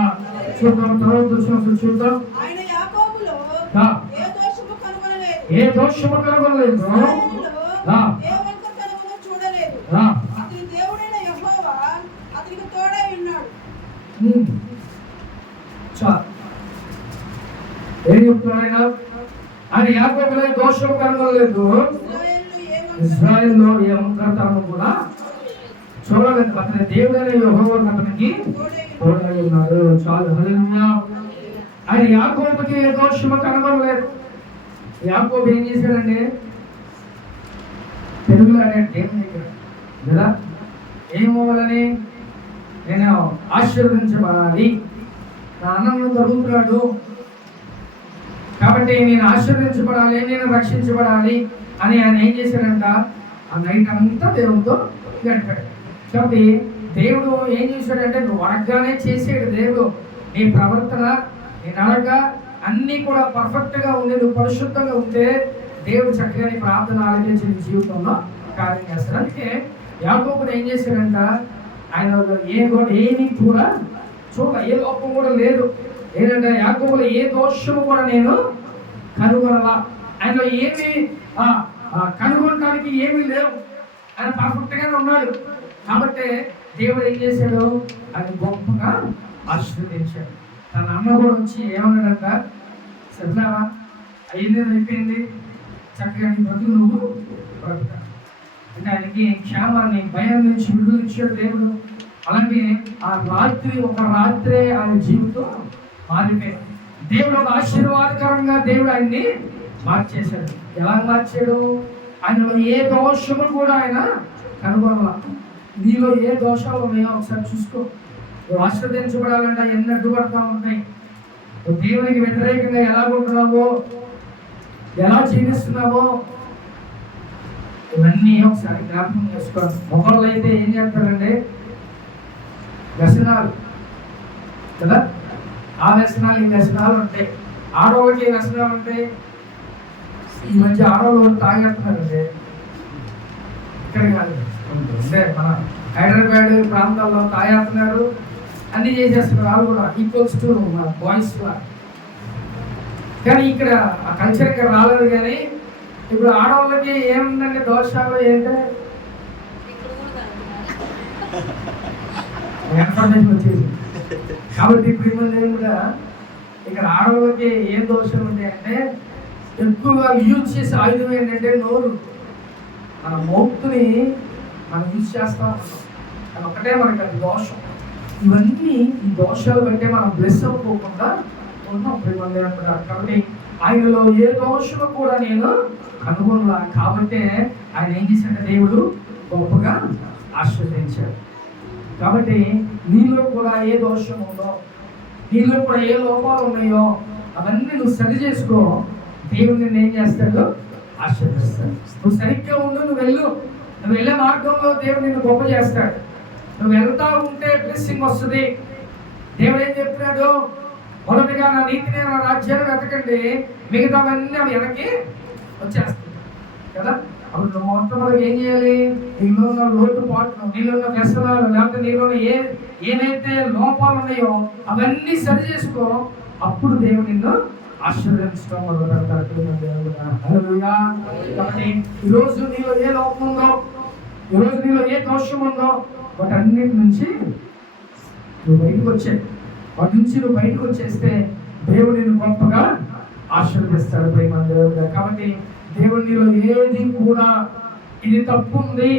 చూద్దాం, తర్వాత చూద్దాం. ఏ దోషము కనుగొనలేదు, ఏం చెప్తున్నారైనా, ఆయన యాకోబులో దోషం కనుగొనలేదు, ఇశ్రాయేలులో ఏ మంత్రతను కూడా చూడలేదు. అతని దేవుడైన యెహోవా అతనికి తోడై ఉన్నాడు. చాలు. హల్లెలూయా. ఆయన యాకోబుకి ఏ దోషము కనుగొనలేదు. యాకోబు ఏం చేశాడండి, తెలుగులో దేవుని దగ్గర కదా ఏమవ్వాలని, నేను ఆశీర్వదించబడాలి, నా అన్నంలో జరుగుతున్నాడు కాబట్టి నేను ఆశీర్వదించబడాలి, నేను రక్షించబడాలి అని ఆయన ఏం చేశాడంట, ఆ నైట్ అంతా దేవుడితో గడిపాడు. కాబట్టి దేవుడు ఏం చేశాడంటే, నువ్వు అడగగానే చేసాడు దేవుడు. నీ ప్రవర్తన, నీ నడక అన్నీ కూడా పర్ఫెక్ట్గా ఉండి నువ్వు పరిశుద్ధంగా ఉంటే దేవుడు చక్కగా నీ ప్రార్థన ఆలకించిన జీవితంలో కార్యం చేస్తాడు. అందుకే యాకోబుని ఏం చేశాడంట, ఆయన ఏమి కూడా ఏ లోపం కూడా లేదు. ఏంటంటే యాకోబులో ఏ దోషము కూడా నేను కనుగొనలా. ఆయనలో ఏమి కనుగొనడానికి ఏమీ లేవు. ఆయన పర్ఫెక్ట్ గానే ఉన్నాడు. కాబట్టి దేవుడు ఏం చేశాడు, ఆయన గొప్పగా ఆశీర్వదించాడు. తన అమ్మ కూడా వచ్చి ఏమన్నాడంట, సరినావా అయింది, అయిపోయింది, చక్కగా నీ బ్రతుకు నువ్వు బ్రతుక అంటే ఆయనకి క్షేమాన్ని, భయం నుంచి విడుదలిచ్చాడు దేవుడు. అలాగే ఆ రాత్రి, ఒక రాత్రే ఆయన జీవితం మారిపోయాడు. దేవుడు ఒక ఆశీర్వాదకరంగా దేవుడు ఆయన్ని మార్చేశాడు. ఎలా మార్చాడు, ఆయనలో ఏ దోషము కూడా ఆయన కనుగొనాల. నీలో ఏ దోషాలు ఉన్నాయో ఒకసారి చూసుకో. నువ్వు ఆశీర్వదించబడాలంటే ఎన్ని అడ్డుపడతా ఉంటాయి. నువ్వు దేవునికి వ్యతిరేకంగా ఎలా ఉంటున్నావో, ఎలా జీవిస్తున్నావో ఇవన్నీ ఒకసారి జ్ఞాపకం చేసుకోవాలి. ఒకళ్ళు అయితే ఏం చేస్తారంటే వ్యసనాలు కదా, ఆ వ్యసనాలు ఈ వ్యసనాలు ఉంటాయి. ఆడవాళ్ళకి ఏ వ్యసనాలు ఉంటాయి. ఈ మధ్య ఆడవాళ్ళు తాగేస్తున్నారంటే ఇక్కడ కాదు, మన హైదరాబాద్ ప్రాంతాల్లో తాగేస్తున్నారు, అన్ని చేసేస్తున్నారు. వాళ్ళు కూడా ఈక్వల్స్ టు మన బాయ్స్ లా. కానీ ఇక్కడ ఆ కల్చర్ ఇక్కడ రాలేదు. కానీ ఇప్పుడు ఆడవాళ్ళకి ఏముందంటే దోషాలు ఏంటంటే ఇన్ఫర్మేషన్ వచ్చేసి. కాబట్టి ఇప్పుడు ఏమన్నా కూడా ఇక్కడ ఆడవాళ్ళకి ఏం దోషం ఉంది అంటే, ఎక్కువగా యూజ్ చేసే ఆయుధం ఏంటంటే నోరు. మన మౌత్ని మనం యూజ్ చేస్తా ఉంటాం. అది ఒకటే మనకి అది దోషం. ఇవన్నీ ఈ దోషాలు బట్టే మనం బ్లెస్ అవ్వకుండా ఉన్నాం. కాబట్టి ఆయనలో ఏ దోషము కూడా నేను కనుగొనలా. కాబట్టి ఆయన ఏం చేశాడు, దేవుడు గొప్పగా ఆశీర్వదించాడు. కాబట్టి నీలో కూడా ఏ దోషం ఉందో, నీలో కూడా ఏ లోపాలు ఉన్నాయో అవన్నీ నువ్వు సరి చేసుకో. దేవుడు నిన్ను ఏం చేస్తాడు, ఆశీర్వదిస్తాడు. నువ్వు సరిగ్గా ఉండు, నువ్వు వెళ్ళే మార్గంలో దేవుడు నిన్ను గొప్ప చేస్తాడు. నువ్వు వెళ్తా ఉంటే బ్లెస్సింగ్ వస్తుంది. దేవుడు ఏం చెప్తున్నాడు, మొదటిగా నా నీతిని, నా రాజ్యాన్ని వెతకండి, మిగతావన్నీ అవి వెనక్కి వచ్చేస్తాయి కదా. అప్పుడు నువ్వు మొట్టమొదటి ఏం చేయాలి, నీలో ఉన్న లోటుపాట్లు, నీలో ఉన్న వ్యసనాలు, లేకపోతే నీలో ఏదైతే లోపాలు ఉన్నాయో అవన్నీ సరి చేసుకో. అప్పుడు దేవుడు నిన్ను ఆశీర్వదించడం మొదలు పెడతాడు. కాబట్టి ఈరోజు నీలో ఏ లోపం ఉందో, ఈరోజు నీలో ఏ దోషం ఉందో వాటన్నిటి నుంచి నువ్వు బయటకు వచ్చాయి. వాటి నుంచి నువ్వు బయటకు వచ్చేస్తే దేవుడు నిన్ను గొప్పగా ఆశీర్వదిస్తాడు. ప్రేమ దేవుడు. కాబట్టి దేవుడు నీలో ఏది కూడా ఇది తప్పు ఉంది,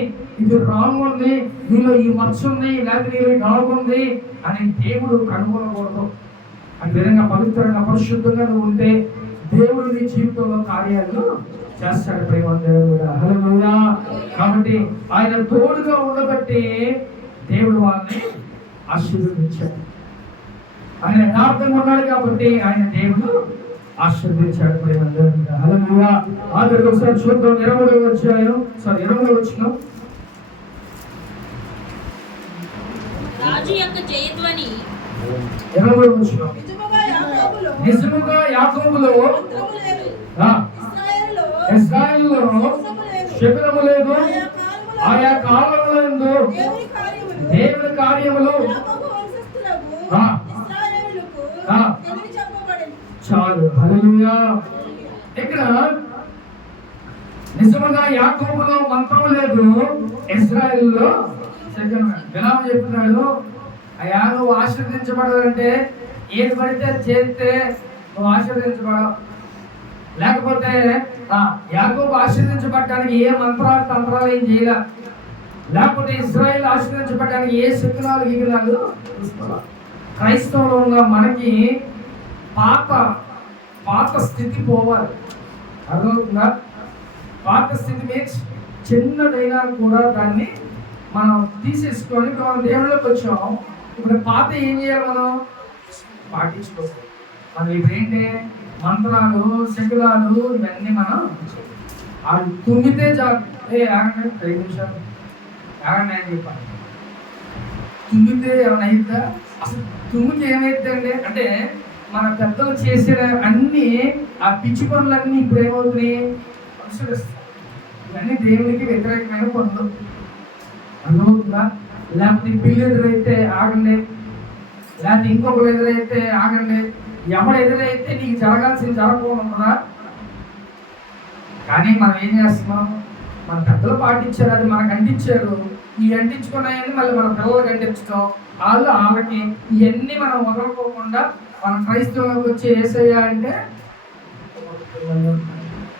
ఇది రాంగ్ ఉంది, నీలో ఈ మచ్చ ఉంది, లేకపోతే నీలో డాగ్ ఉంది అని దేవుడు కనుగొనకూడదు. ఆ విధంగా పవిత్రంగా పరిశుద్ధంగా నువ్వు ఉంటే దేవుడు నీ జీవితంలో కార్యాలను చేస్తాడు. ప్రేమ దేవుడు హల్లెలూయా. కాబట్టి ఆయన తోడుగా ఉండబట్టి దేవుడు వాళ్ళని ఆశీర్వదించాడు. ఆయన యథార్థంగా ఉన్నాడు కాబట్టి ఆయన దేవుడు ఆశీర్వదించాడు. ప్రేమ దేవుడు హల్లెలూయా. ఆఖరికి ఒకసారి చూద్దాం 20వ అధ్యాయం 20వ వచనం. రాజు యొక్క జయధ్వని 20వ వచనం. నిజముగా యాకోబులో ఇశ్రాయేలులో శకునము లేదు, ఆయా కాలములందు దేవుని కార్యములు చాలు. హల్లెలూయా. ఇక్కడ నిజముగా యాకోబులో మంత్రము లేదు, ఇశ్రాయేలులో శకునము. విలాము చెప్తున్నాడు, అయ్యా నువ్వు ఆశీర్వదించబడాలంటే ఏది పడితే చేస్తే నువ్వు ఆశీర్వదించబడవు. లేకపోతే యాకోబు ఆశీర్వదించబడటానికి ఏ మంత్రాలు తంత్రాలు ఏం చేయలే. లేకపోతే ఇశ్రాయేల్ ఆశీర్వదించబడటానికి ఏ శకునాలు గిగునాలు చూసుకోవాలి. క్రైస్తవులు ఉన్న మనకి పాత స్థితి పోవాలి. అర్థమవుతుందా? పాత స్థితి మీన్స్ చిన్నదైనా కూడా దాన్ని మనం తీసేసుకొని మనం దేవుళ్ళకి వచ్చాం. ఇప్పుడు పాత ఏం చేయాలి? మనం పాటించుకోవాలి. మనం ఇప్పుడేంటి మంత్రాలు శకులాలు ఇవన్నీ మనం అది తుమ్మితే చాలు. ఆగండి 5 నిమిషాలు ఆగండి అని చెప్పాలి. తుమ్మితే ఏమైనా అయిద్దా? అసలు తుమ్మితే ఏమైద్దండి అంటే మన పెద్దలు చేసిన అన్ని ఆ పిచ్చి పనులన్నీ ఇప్పుడు ఏమవుతున్నాయి? అనుసరిస్తాయి. ఇవన్నీ దేవునికి వ్యతిరేకమైన పనులు. అర్థమవుతుందా? లేకపోతే పిల్లి ఎదురైతే ఆగండి, లేకపోతే ఇంకొకరు ఎదురైతే ఆగండి. ఎవరు ఎదురైతే నీకు జరగాల్సింది జరగకుండా. కానీ మనం ఏం చేస్తున్నాం? మన పెద్దలు పాటించారు, అది మనకు అంటించారు. ఈ అంటించుకున్నాయని మళ్ళీ మన పిల్లలకి అంటించడం, వాళ్ళకి ఇవన్నీ మనం వదలుకోకుండా మన క్రైస్తవులకు వచ్చి యేసయ్య అంటే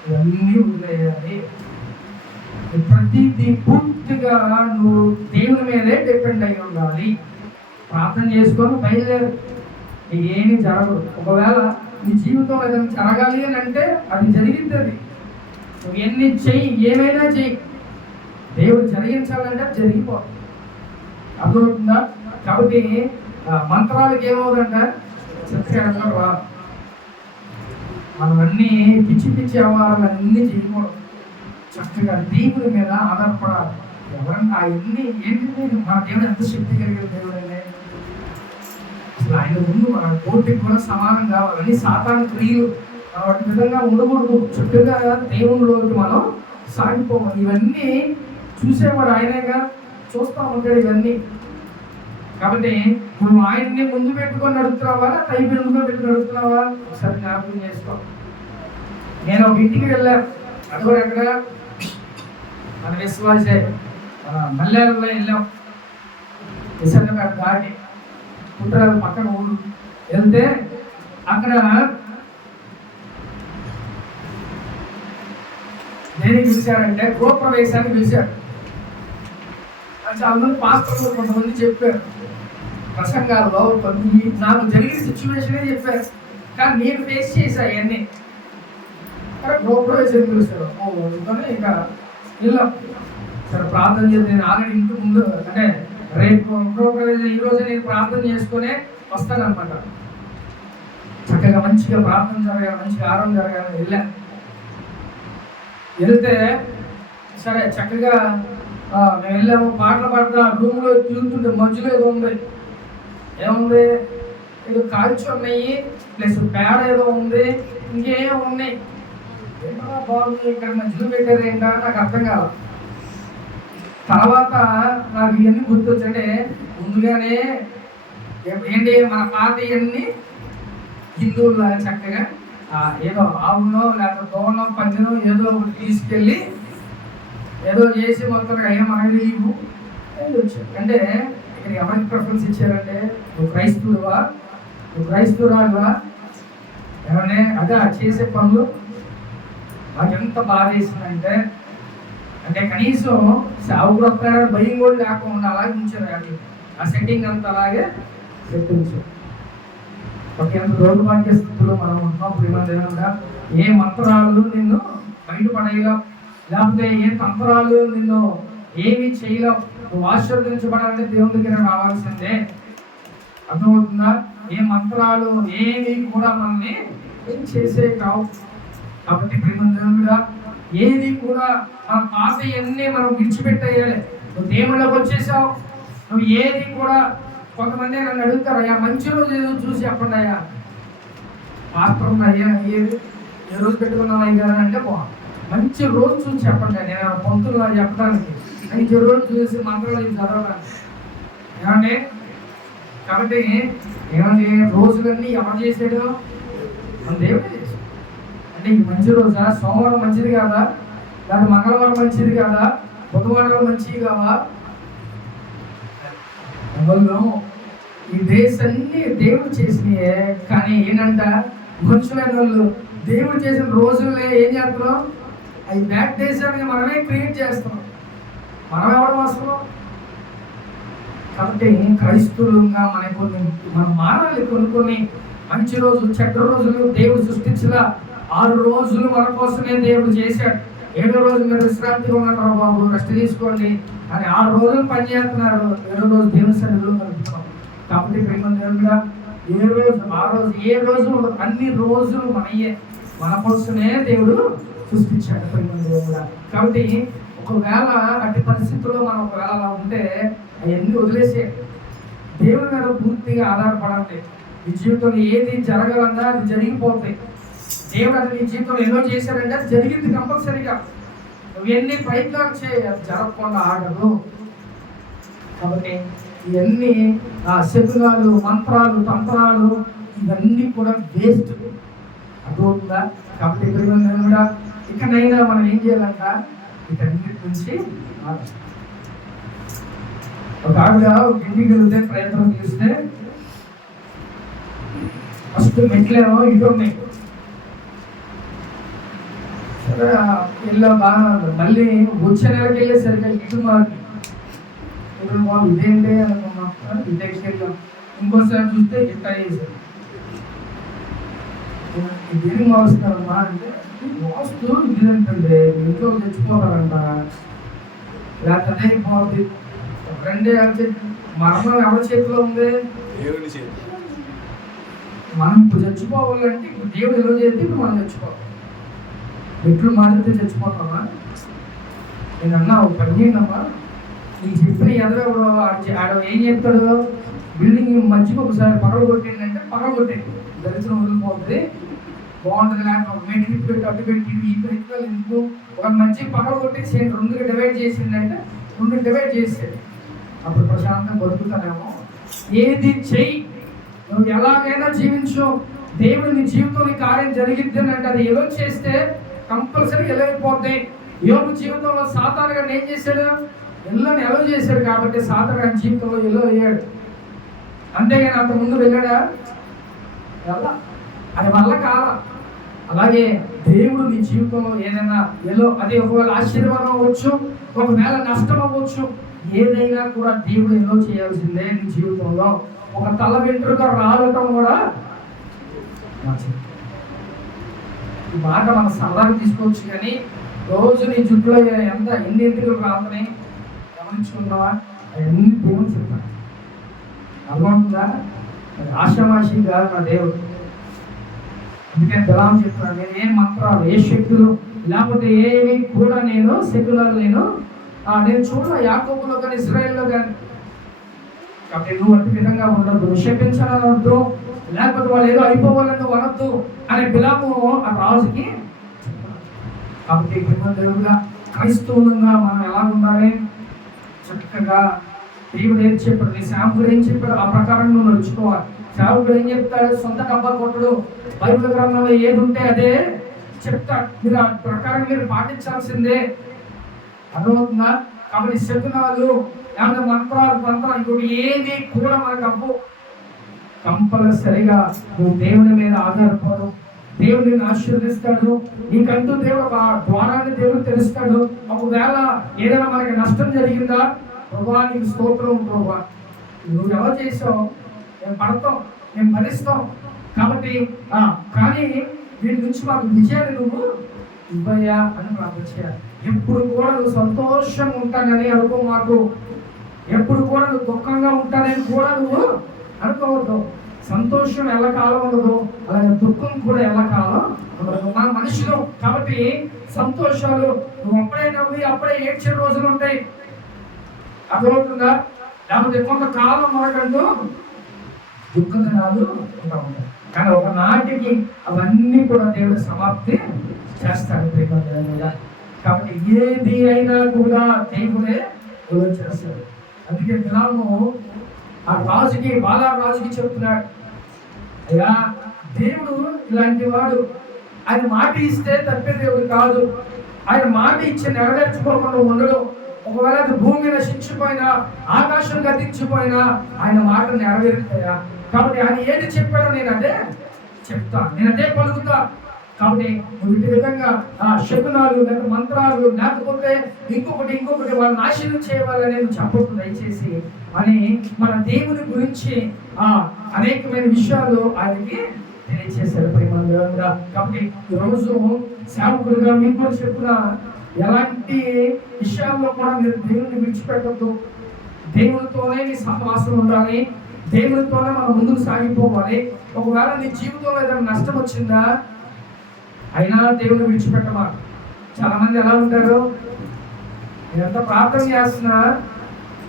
ఇవన్నీ వదిలేయాలి. ప్రతిదీ పూర్తిగా నువ్వు దేవుని మీదే డిపెండ్ అయి ఉండాలి. ప్రార్థన చేసుకొని బయలుదేరు, ఏమీ జరగదు. ఒకవేళ నీ జీవితంలో ఏదైనా జరగాలి అని అంటే అది జరిగిద్ది. నువ్వు ఎన్ని చెయ్యి, ఏమైనా చెయ్యి, దేవుడు జరిగించాలంటే జరిగిపోతుంది. అర్థమవుతుందా? కాబట్టి మంత్రాలకు ఏమవుతుందంట? సత్యాలు మనం అన్నీ పిచ్చి పిచ్చి వ్యవహారాలన్నీ చేయకూడదు. చక్కగా దేవుడి మీద ఆధారపడాలి. ఎవరన్నా అవన్నీ ఏంటంటే మన దేవుడు ఎంత శక్తి కలిగిన దేవుడు అండి. అసలు ఆయన ముందు మన కోటికి కూడా సమానం కావాలని సాతాను క్రియలు వాటి విధంగా ఉండకూడదు. చక్కగా దేవుడిలోకి మనం సాగిపోవాలి. ఇవన్నీ చూసేవాడు ఆయనేగా, చూస్తూ ఉంటాడు ఇవన్నీ. కాబట్టి నువ్వు ఆయన్ని ముందు పెట్టుకొని నడుస్తున్నావా, తైపు ముందుగా పెట్టుకుని నడుస్తున్నావా? ఒకసారి జ్ఞాపకం చేసుకో. నేను ఒక ఇంటికి వెళ్ళాను. అది కూడా ఎక్కడ? మన విశ్వాసే మల్యాలలో వెళ్ళాం. విశాఖపేట దాటి కుట్రాల పక్కన ఊరు వెళ్తే అక్కడ దేనికి పిలిచారంటే గృహప్రవేశానికి పిలిచారు. చాలా మంది పాస్టర్లు కొంతమంది చెప్పారు ప్రసంగాల్లో, నాకు జరిగిన సిచ్యువేషనే చెప్పారు. కానీ నేను ఫేస్ చేశా అవన్నీ. గృహప్రవేశం పిలుస్తారు. ఇంకా వెళ్ళాం. సరే ప్రార్థన చేసి నేను ఆల్రెడీ ఇంటి ముందు అంటే రేపు గృహప్రవేశం ఈ రోజే నేను ప్రార్థన చేసుకునే వస్తానన్నమాట. చక్కగా మంచిగా ప్రార్థన జరగాలి, మంచిగా ఆరాధన జరగాలని వెళ్ళాను. వెళ్తే సరే చక్కగా మేము వెళ్ళాము. పాటలు పాడుతా రూమ్లో తిరుగుతుంటే మధ్యలో ఏదో ఉంది. ఏముంది? ఏదో కాల్చి ఉన్నాయి, ప్లస్ పేడ ఏదో ఉంది, ఇంకేమో ఉన్నాయి. ఏమన్నా బాగుంది, ఇక్కడ మధ్యలో పెట్టారు ఏంటా నాకు అర్థం కాదు. తర్వాత నాకు ఇవన్నీ గుర్తొచ్చంటే ముందుగానే ఏంటి మన పాత ఇవన్నీ హిందువులు చక్కగా ఏదో ఆవునో లేకపోతే దోనో పందినో ఏదో ఒకటి తీసుకెళ్ళి ఏదో చేసి మొత్తం ఏమనేది ఇవ్వు వచ్చారు. అంటే ఇక్కడ ఎవరికి ప్రిఫరెన్స్ ఇచ్చారంటే నువ్వు క్రైస్తవుడువా, నువ్వు క్రైస్తవురాలువా, ఏమన్నా అదే చేసే పనులు నాకు ఎంత బాధ వేసిందంటే, అంటే కనీసం సావుకు వస్తాడు భయం కూడా లేకుండా అలాగే ఉంచారు. అది ఆ సెట్టింగ్ అంతా అలాగే సెట్టించారు. ఎంత దౌర్భాగ్య స్థితిలో మనం ఉంటున్నప్పుడు ఏమన్నా ఏ మంత్రాలు నిన్ను బయటపడేయలేవు, లేకపోతే ఏ తంత్రాలు నిన్ను ఏమీ చేయలేవు. నువ్వు ఆశీర్వదించబడాలంటే దేవుని దగ్గర రావాల్సిందే. అర్థమవుతుందా? ఏ మంత్రాలు ఏవి కూడా మనల్ని ఏం చేసే కావు. కాబట్టి ప్రేమ దేవుడా, ఏది కూడా మన పాత అన్నీ మనం విడిచిపెట్టేయాలి. నువ్వు దేవుళ్ళకి వచ్చేసావు, నువ్వు ఏది కూడా. కొంతమంది నన్ను అడుగుతారు, అయ్యా మంచి రోజు ఏదో చూసి చెప్పండి అయ్యా. పాత్ర అయ్యా ఏ రోజు పెట్టుకున్నావు అయ్యా అంటే మంచి రోజు చూసి చెప్పండి. నేను పొంతులు చెప్పడానికి మంచి రోజు చూసి మంత్రాలు చదవడానికి ఏమండి. కాబట్టి ఏమండి, రోజులన్నీ ఎవరు చేసాడు? మన దేవుడే చేశాడు. అంటే ఈ మంచి రోజా? సోమవారం మంచిది కాదా? లేదా మంగళవారం మంచిది కాదా? బుధవారం మంచిది కాదా? ఈ డేస్ అన్ని దేవుడు చేసినాయే. కానీ ఏంటంట, మనుషులైన వాళ్ళు దేవుడు చేసిన రోజులనే ఏం చేస్తున్నాం? అవి బ్యాడ్ డేస్ అని మనమే క్రియేట్ చేస్తున్నాం. మనం ఎవడం అసలు? కాబట్టి క్రైస్తవులుగా మనం మారాలి. కొన్ని మంచి రోజులు, చెడ్డ రోజులు దేవుడు సృష్టించిన 6 రోజులు మన కోసమే దేవుడు చేశాడు. 7వ రోజు మీరు విశ్రాంతిగా ఉన్నారు బాబు, రెస్ట్ తీసుకోండి అని 6 రోజులు పనిచేస్తున్నారు. 7వ రోజు దేవుని సన్నిధిలో కలుపుతున్నాం. కాబట్టి ప్రేమ దేవుడా, ఏ రోజు అన్ని రోజులు మన కోసమే దేవుడు సృష్టించాడు ప్రేమ దేవుడా. కాబట్టి ఒకవేళ అట్టి పరిస్థితుల్లో మనం ఒకవేళ అలా ఉంటే అవన్నీ వదిలేసే దేవుని మీద పూర్తిగా ఆధారపడాలి. ఈ జీవితంలో ఏది జరగాలన్నా అది జరిగిపోతాయి. దేవుడు అది నీ జీవితంలో ఎన్నో చేశాడంటే అది జరిగింది కంపల్సరీగా. నువ్వు ఎన్ని ప్రయత్నాలు చేయి, అది జరగకుండా ఆగదు. కాబట్టి ఇవన్నీ శకునాలు, మంత్రాలు, తంత్రాలు ఇవన్నీ కూడా వేస్ట్. అర్థమవుతుందా? కాబట్టి కూడా ఇకనైనా మనం ఏం చేయాలంట, వీటన్నిటి నుంచి ఒక ఆవిడ ఇంటికి వెళ్తే ప్రయత్నం చేస్తే ఫస్ట్ మెట్లేమో ఇటు ఉన్నాయి. సరే వెళ్ళా బాగా, మళ్ళీ వచ్చే నెలకి వెళ్ళేసరికి ఇటు మారి ఇదేంటి అనుకున్నా, ఇటెక్కి వెళ్ళాం. ఇంకోసారి చూస్తే ఇట్లా చేశారు. దేనికి మారుస్తారమ్మా అంటే, వాస్తు ఇదేంటండి ఇంట్లో తెచ్చిపోతారంట, లేకపోతే అదే పోతుంది. రెండే మరణం ఎవరి చేతిలో ఉంది? దేవుడి చేతి. మనం ఇప్పుడు చచ్చిపోవాలంటే ఇప్పుడు దేవుడు ఎలా చేస్తే ఇప్పుడు మనం చచ్చిపోవాలి. ఎట్లు మారితే చచ్చిపోతామా? నేను అన్నా ఒక పని చేయండమ్మా, నీకు చెప్పిన ఎదరు ఆడ ఏం చెప్తాడు, బిల్డింగ్ మధ్యకి ఒకసారి పగలు కొట్టిందంటే పగలు కొట్టేది, దరిద్రం వదిలిపోతుంది, బాగుంటుంది. లేకపోతే మెట్రిక్ పెట్టి అడ్డు పెట్టి ఈ ప్రయత్నాలు ఎందుకు, ఒక మధ్య పగలు కొట్టేసి 2గా డివైడ్ చేసిందంటే 2 డివైడ్ చేసేది. అప్పుడు ప్రశాంతంగా బతుకుతానేమో. ఏది చెయ్యి, నువ్వు ఎలాగైనా జీవించు, దేవుడు నీ జీవితంలో కార్యం జరిగిద్ది అంటే అది ఏదో చేస్తే కంపల్సరీ ఎలాగైపోతాయి. యోబు జీవితంలో సాతాను గారిని ఏం చేశాడు? ఎల్లని ఎలో చేశాడు. కాబట్టి సాతాను గారి జీవితంలో ఎలో అయ్యాడు. అంతేగాని అంత ముందు వెళ్ళాడా? ఎలా? అది వల్ల కాల. అలాగే దేవుడు నీ జీవితంలో ఏదైనా ఎలో, అది ఒకవేళ ఆశీర్వాదం అవ్వచ్చు, ఒకవేళ నష్టం అవ్వచ్చు, ఏదైనా కూడా దేవుడు ఎలో చేయాల్సిందే నీ జీవితంలో. ఒక తల వెంట్రుక రావటం కూడా ఈ మాట మన సరదాగా తీసుకోవచ్చు, కానీ రోజు నీ జుట్టులో ఎన్ని ఎంట్రుకలు రావని గమనించుకున్నావా? అవన్నీ దేవుడు చెప్పాడు. అర్థమవుతుందా? ఆశావాసి కాదు నా దేవుడు. అందుకని బలాం చెప్తున్నాను, నేను ఏ మంత్రాలు, ఏ శక్తులు, లేకపోతే ఏవి కూడా నేను సెక్యులర్ నేను చూడ యాకోబులో కానీ ఇజ్రాయెల్లో కానీ. కాబట్టి నువ్వు అట్టి విధంగా ఉండద్దు, నిషేపించాలనొద్దు, లేకపోతే వాళ్ళు ఏదో అయిపోవాలని నువ్వు అనొద్దు అనే బిలాము ఆ రాజుకి. కాబట్టి దేవుడుగా క్రైస్తవులుగా మనం ఎలా ఉండాలి? చక్కగా దేవుడు ఏం చెప్పాడు, నీ సేవకుడు ఏం చెప్పాడు ఆ ప్రకారం నువ్వు నడుచుకోవాలి. సేవకుడు ఏం చెప్తాడు? సొంత డబ్బా కొట్టడు, బైబిల్ గ్రంథంలో ఏది ఉంటే అదే చెప్తాడు. మీరు ఆ ప్రకారం మీరు పాటించాల్సిందే. అర్థమవుతుందా? కాబట్టి శకునాలు, లేకపోతే మంత్రాలు ఇంకోటి ఏది కూడా మనకు అప్పు. కంపల్సరిగా నువ్వు దేవుని మీద ఆధారపడు, దేవుడిని ఆశీర్వదిస్తాడు. నీకంటూ దేవుడు ఒక ద్వారాన్ని దేవుడు తెలుస్తాడు. ఒకవేళ ఏదైనా మనకి నష్టం జరిగిందా, ప్రభా నీకు స్తోత్రం, ప్రభా నువ్వు ఎలా చేసావు, మేము పడతాం, మేము భరిస్తాం, కాబట్టి కానీ వీటి నుంచి మాకు విజయాన్ని నువ్వు ఇవ్వయా అని ప్రార్థన చేయాలి. ఎప్పుడు కూడా నువ్వు సంతోషంగా ఉంటానని అనుకో మాకు. ఎప్పుడు కూడా నువ్వు దుఃఖంగా ఉంటానని కూడా నువ్వు అనుకోవద్దు. సంతోషం ఎల్లకాలం ఉండదు, అలాగే దుఃఖం కూడా ఎల్లకాలం ఉండదు. మన మనిషిలో కాబట్టి సంతోషాలు నువ్వు అప్పుడే నవ్వి అప్పుడే ఏడ్చే రోజులు ఉంటాయి, అర్థమవుతుందా? లేకపోతే కొంతకాలం మనకంటూ దుఃఖ దినాలు ఉంటా ఉంటాయి. కానీ ఒక నాటికి అవన్నీ కూడా దేవుడు సమాప్తి చేస్తాడు ప్రేమ. కాబట్టి ఏది అయినా కూడా దేవుడే చేస్తాడు. అందుకే బిలాము ఆ రాజుకి, బాలా రాజుకి చెప్తున్నాడు, అయ్యా దేవుడు ఇలాంటి వాడు, ఆయన మాట ఇస్తే తప్పే దేవుడు కాదు. ఆయన మాట ఇచ్చి నెరవేర్చుకోకుండా ఉండడు. ఒకవేళ అది భూమి నశించిపోయినా, ఆకాశం గతించిపోయినా ఆయన మాట నెరవేరుతాయా. కాబట్టి ఆయన ఏది చెప్పాడో నేను అదే చెప్తా, నేను అదే పలుకుతా. కాబట్టి వీటి విధంగా శకునాలు లేక మంత్రాలు లేకపోతే ఇంకొకటి వాళ్ళు నాశనం చేయాలనేది చెప్పొద్దు దయచేసి అని మన దేవుని గురించి అనేకమైన విషయాలు ఆయనకి తెలియచేశారు ప్రేమగా. కాబట్టి ఈరోజు సేవకుడిగా మీకు కూడా చెప్పిన ఎలాంటి విషయాల్లో కూడా మీరు దేవుని విడిచిపెట్టద్దు. దేవునితోనే నీ సహవాసం ఉండాలి, దేవునితోనే మనం ముందుకు సాగిపోవాలి. ఒకవేళ నీ జీవితంలో ఏదైనా నష్టం వచ్చిందా అయినా దేవుని విడిచిపెట్టమా. చాలా మంది ఎలా ఉంటారు, నేనంతా ప్రార్థన చేస్తున్నా,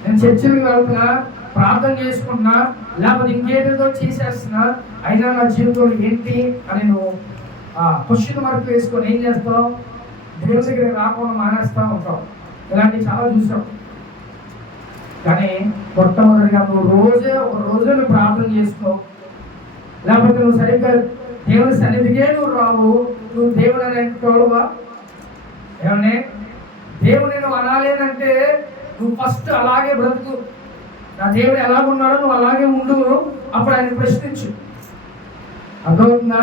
నేను చర్చిలకు వెళ్తున్నా, ప్రార్థన చేసుకుంటున్నా, లేకపోతే ఇంకేదేదో చేసేస్తున్నా, అయినా నా జీవితంలో ఏంటి అని నువ్వు క్వశ్చన్ మార్క్ వేసుకొని ఏం చేస్తావు, దేవుని దగ్గర రాకుండా మానేస్తూ ఉంటావు. ఇలాంటివి చాలా చూసావు. కానీ మొట్టమొదటిగా నువ్వు ఒక రోజు నువ్వు ప్రార్థన చేసుకో, లేకపోతే నువ్వు సరిగ్గా దేవుని సన్నిధికే నువ్వు రావు, నువ్వు దేవుడు అని అంటుకోవా? ఏమన్నా దేవుడు నువ్వు అనాలేనంటే నువ్వు ఫస్ట్ అలాగే బ్రతుకు. నా దేవుడు ఎలాగున్నాడో నువ్వు అలాగే ఉండు, అప్పుడు ఆయన ప్రశ్నించు. అర్థమవుతుందా?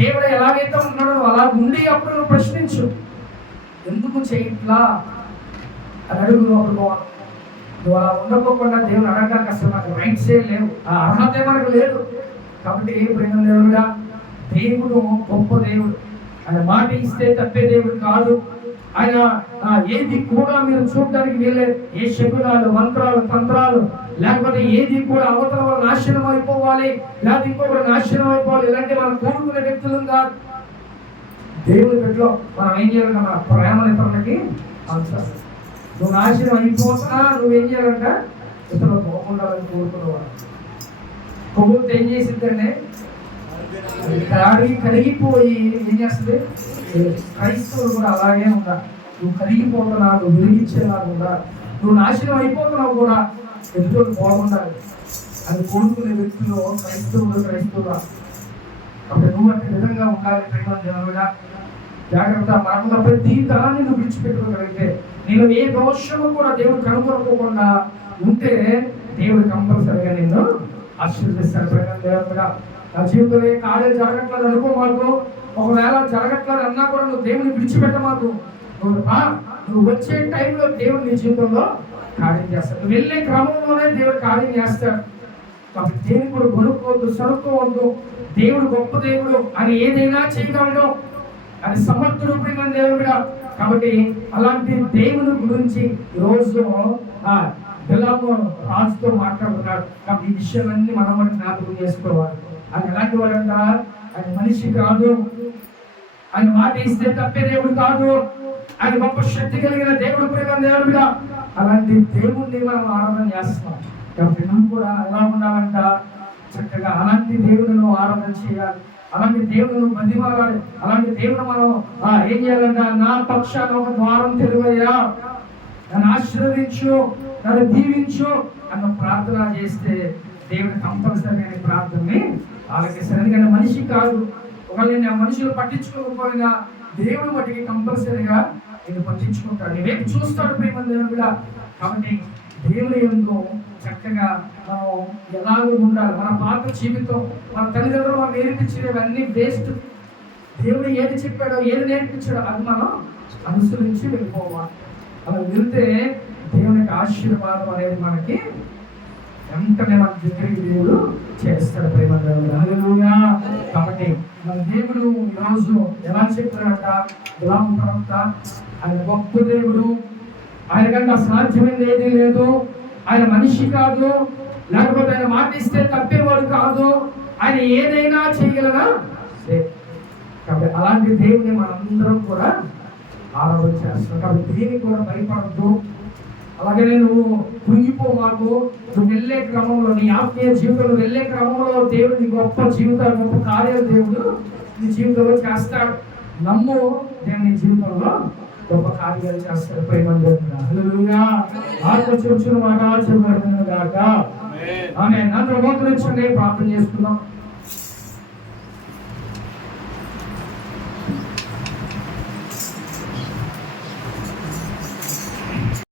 దేవుడు ఎలాగైతే ఉన్నాడో నువ్వు అలా ఉండి అప్పుడు నువ్వు ప్రశ్నించు. ఎందుకు చేయట్లా అని అడుగు. అప్పుడు నువ్వు అలా ఉండకోకుండా దేవుడు అడగడానికి అసలు నాకు రైట్సే లేవు, ఆ అర్హత మనకు లేదు. కాబట్టి ఏ ప్రేమ దేవుడుగా, దేవుడు గొప్ప దేవుడు. ఆయన మాట ఇస్తే తప్పే దేవుడు కాదు. ఆయన ఏది కూడా మీరు చూడడానికి వీల్లేదు. ఏ శకునాలు, మంత్రాలు, తంత్రాలు లేకపోతే ఏది కూడా అవతల వాళ్ళు నాశనం అయిపోవాలి, లేకపోతే ఇంకొకరు నాశనం అయిపోవాలి, ఇలాంటి మనం కోరుకునే వ్యక్తులు కాదు. దేవుడి పెట్లో మనం ఏం చేయాలి, మన ప్రేమను ఇతరులకి పంచాలి. నువ్వు నాశనం అయిపోతున్నా నువ్వేం చేయాలంట, ఇతరులు పోకుండాలని కోరుకునేవాడు. కొవ్వొత్తి ఏం చేసిందంటే కరిగిపోయి ఏం చేస్తుంది. క్రైస్తవులు కూడా అలాగే ఉండాలి. నువ్వు కరిగిపోతున్నా, నువ్వు వెలిగించేలాగా ఉండాలి. నువ్వు నాశనం అయిపోతున్నావు కూడా ఎదుటి బాగుండాలి అని కోరుకునే వ్యక్తులు క్రైస్తవులు. కాబట్టి నువ్వు అంటే విధంగా ఉండాలి ప్రేమ జనముగా. జాగ్రత్త. మనకున్న ప్రతి తరాన్ని నువ్వు విడిచిపెట్టుకోగలిగితే, నేను ఏ దోషము కూడా దేవుడు కనుగొనకుండా ఉంటే దేవుడు కంపల్సరిగా నిన్ను ఆశీర్వదిస్తాడు ప్రేమ. నా జీవితంలో కార్యాలు జరగట్లేదు అనుకో మాకు. ఒకవేళ జరగట్లేదు అన్నా కూడా నువ్వు దేవుని విడిచిపెట్టమాకు. నువ్వు వచ్చే టైంలో దేవుడు నీ జీవితంలో కార్యం చేస్తాడు. నువ్వు వెళ్ళే క్రమంలోనే దేవుడు కార్యం చేస్తాడు. కాబట్టి దేవుని కూడా కొనుక్కోవద్దు, సరుక్కోవద్దు. దేవుడు గొప్ప దేవుడు, అని ఏదైనా చేయగలడు, అని సమర్థుడు ప్రేమ దేవుడుగా. కాబట్టి అలాంటి దేవుని గురించి ఈరోజు బిలాము రాజుతో మాట్లాడుతున్నాడు. కాబట్టి ఈ విషయాలన్నీ మనం జ్ఞాపకం చేసుకోవాలి. ఆయన ఎలాంటి వాడంట, ఆయన మనిషి కాదు, ఆయన మాట ఇస్తే తప్పే దేవుడు కాదు, ఆయన గొప్ప శక్తి కలిగిన దేవుడు ప్రేమ దేవుడుగా. అలాంటి దేవుణ్ణి మనం ఆరాధన చేస్తాం. కాబట్టి నువ్వు కూడా ఎలా ఉండాలంట, చక్కగా అలాంటి దేవుడిని ఆరాధన చేయాలి, అలాంటి దేవుడు బతిమాలాలి. అలాంటి దేవుడు మనం ఏం చేయాలంట, నా పక్షాన ఒక ద్వారం తెరువయ్యా, నన్ను ఆశీర్వదించు, నన్ను దీవించు అన్న ప్రార్థన చేస్తే దేవుడు కంపల్సరీగా ప్రార్థనని ఆలకిస్తాడు. ఎందుకంటే మనిషి కాదు. ఒకవేళ నేను మనుషులు పట్టించుకోకపోయినా దేవుడు మట్టికి కంపల్సరీగా నేను పట్టించుకుంటాడు, నేను చూస్తాడు ప్రేమ దేవుడుగా. కాబట్టి దేవుని యందు చక్కగా మనం ఎలాగో ఉండాలి. మన పాత జీవితం, మన తల్లిదండ్రులు మనం నేర్పించేవన్నీ వేస్ట్. దేవుడు ఏది చెప్పాడో, ఏది నేర్పించాడో అది మనం అనుసరించి వెళ్ళిపోవాలి. అలా వెళ్తే దేవునికి ఆశీర్వాదం అనేది మనకి వెంటనే మన దగ్గరికి దేవుడు చేస్తాడు. ప్రేమ హల్లెలూయా. కాబట్టి మన దేవుడు ఈరోజు ఎలా చెప్పారట, ఎలా ప్రవక్త ఆయన గొప్ప దేవుడు, ఆయన కంటే అసాధ్యమైనది ఏదీ లేదు, ఆయన మనిషి కాదు, లేకపోతే ఆయన మాట ఇస్తే తప్పేవాడు కాదు, ఆయన ఏదైనా చేయగలరా. కాబట్టి అలాంటి దేవుని మనందరం కూడా ఆరాధన చేస్తున్నాం. కాబట్టి దీనికి కూడా భయపడద్దు. అలాగే నువ్వు కృంగిపోవాకు. నువ్వు వెళ్ళే క్రమంలో, నీ ఆత్మీయ జీవితంలో వెళ్ళే క్రమంలో దేవుడు నీ గొప్ప జీవితాలు, గొప్ప కార్యాలు దేవుడు నీ జీవితంలో చేస్తాడు. నమ్ము, దేవుడు నీ జీవితంలో గొప్ప కార్యాలు చేస్తాడు. ప్రేమ హల్లెలూయా. ఆత్మ చెప్పుచున్న మాట చెప్పబడుతుంది గాక. ఆమేన్. అందరూ మోకరించండి, ప్రార్థన చేసుకుందాం.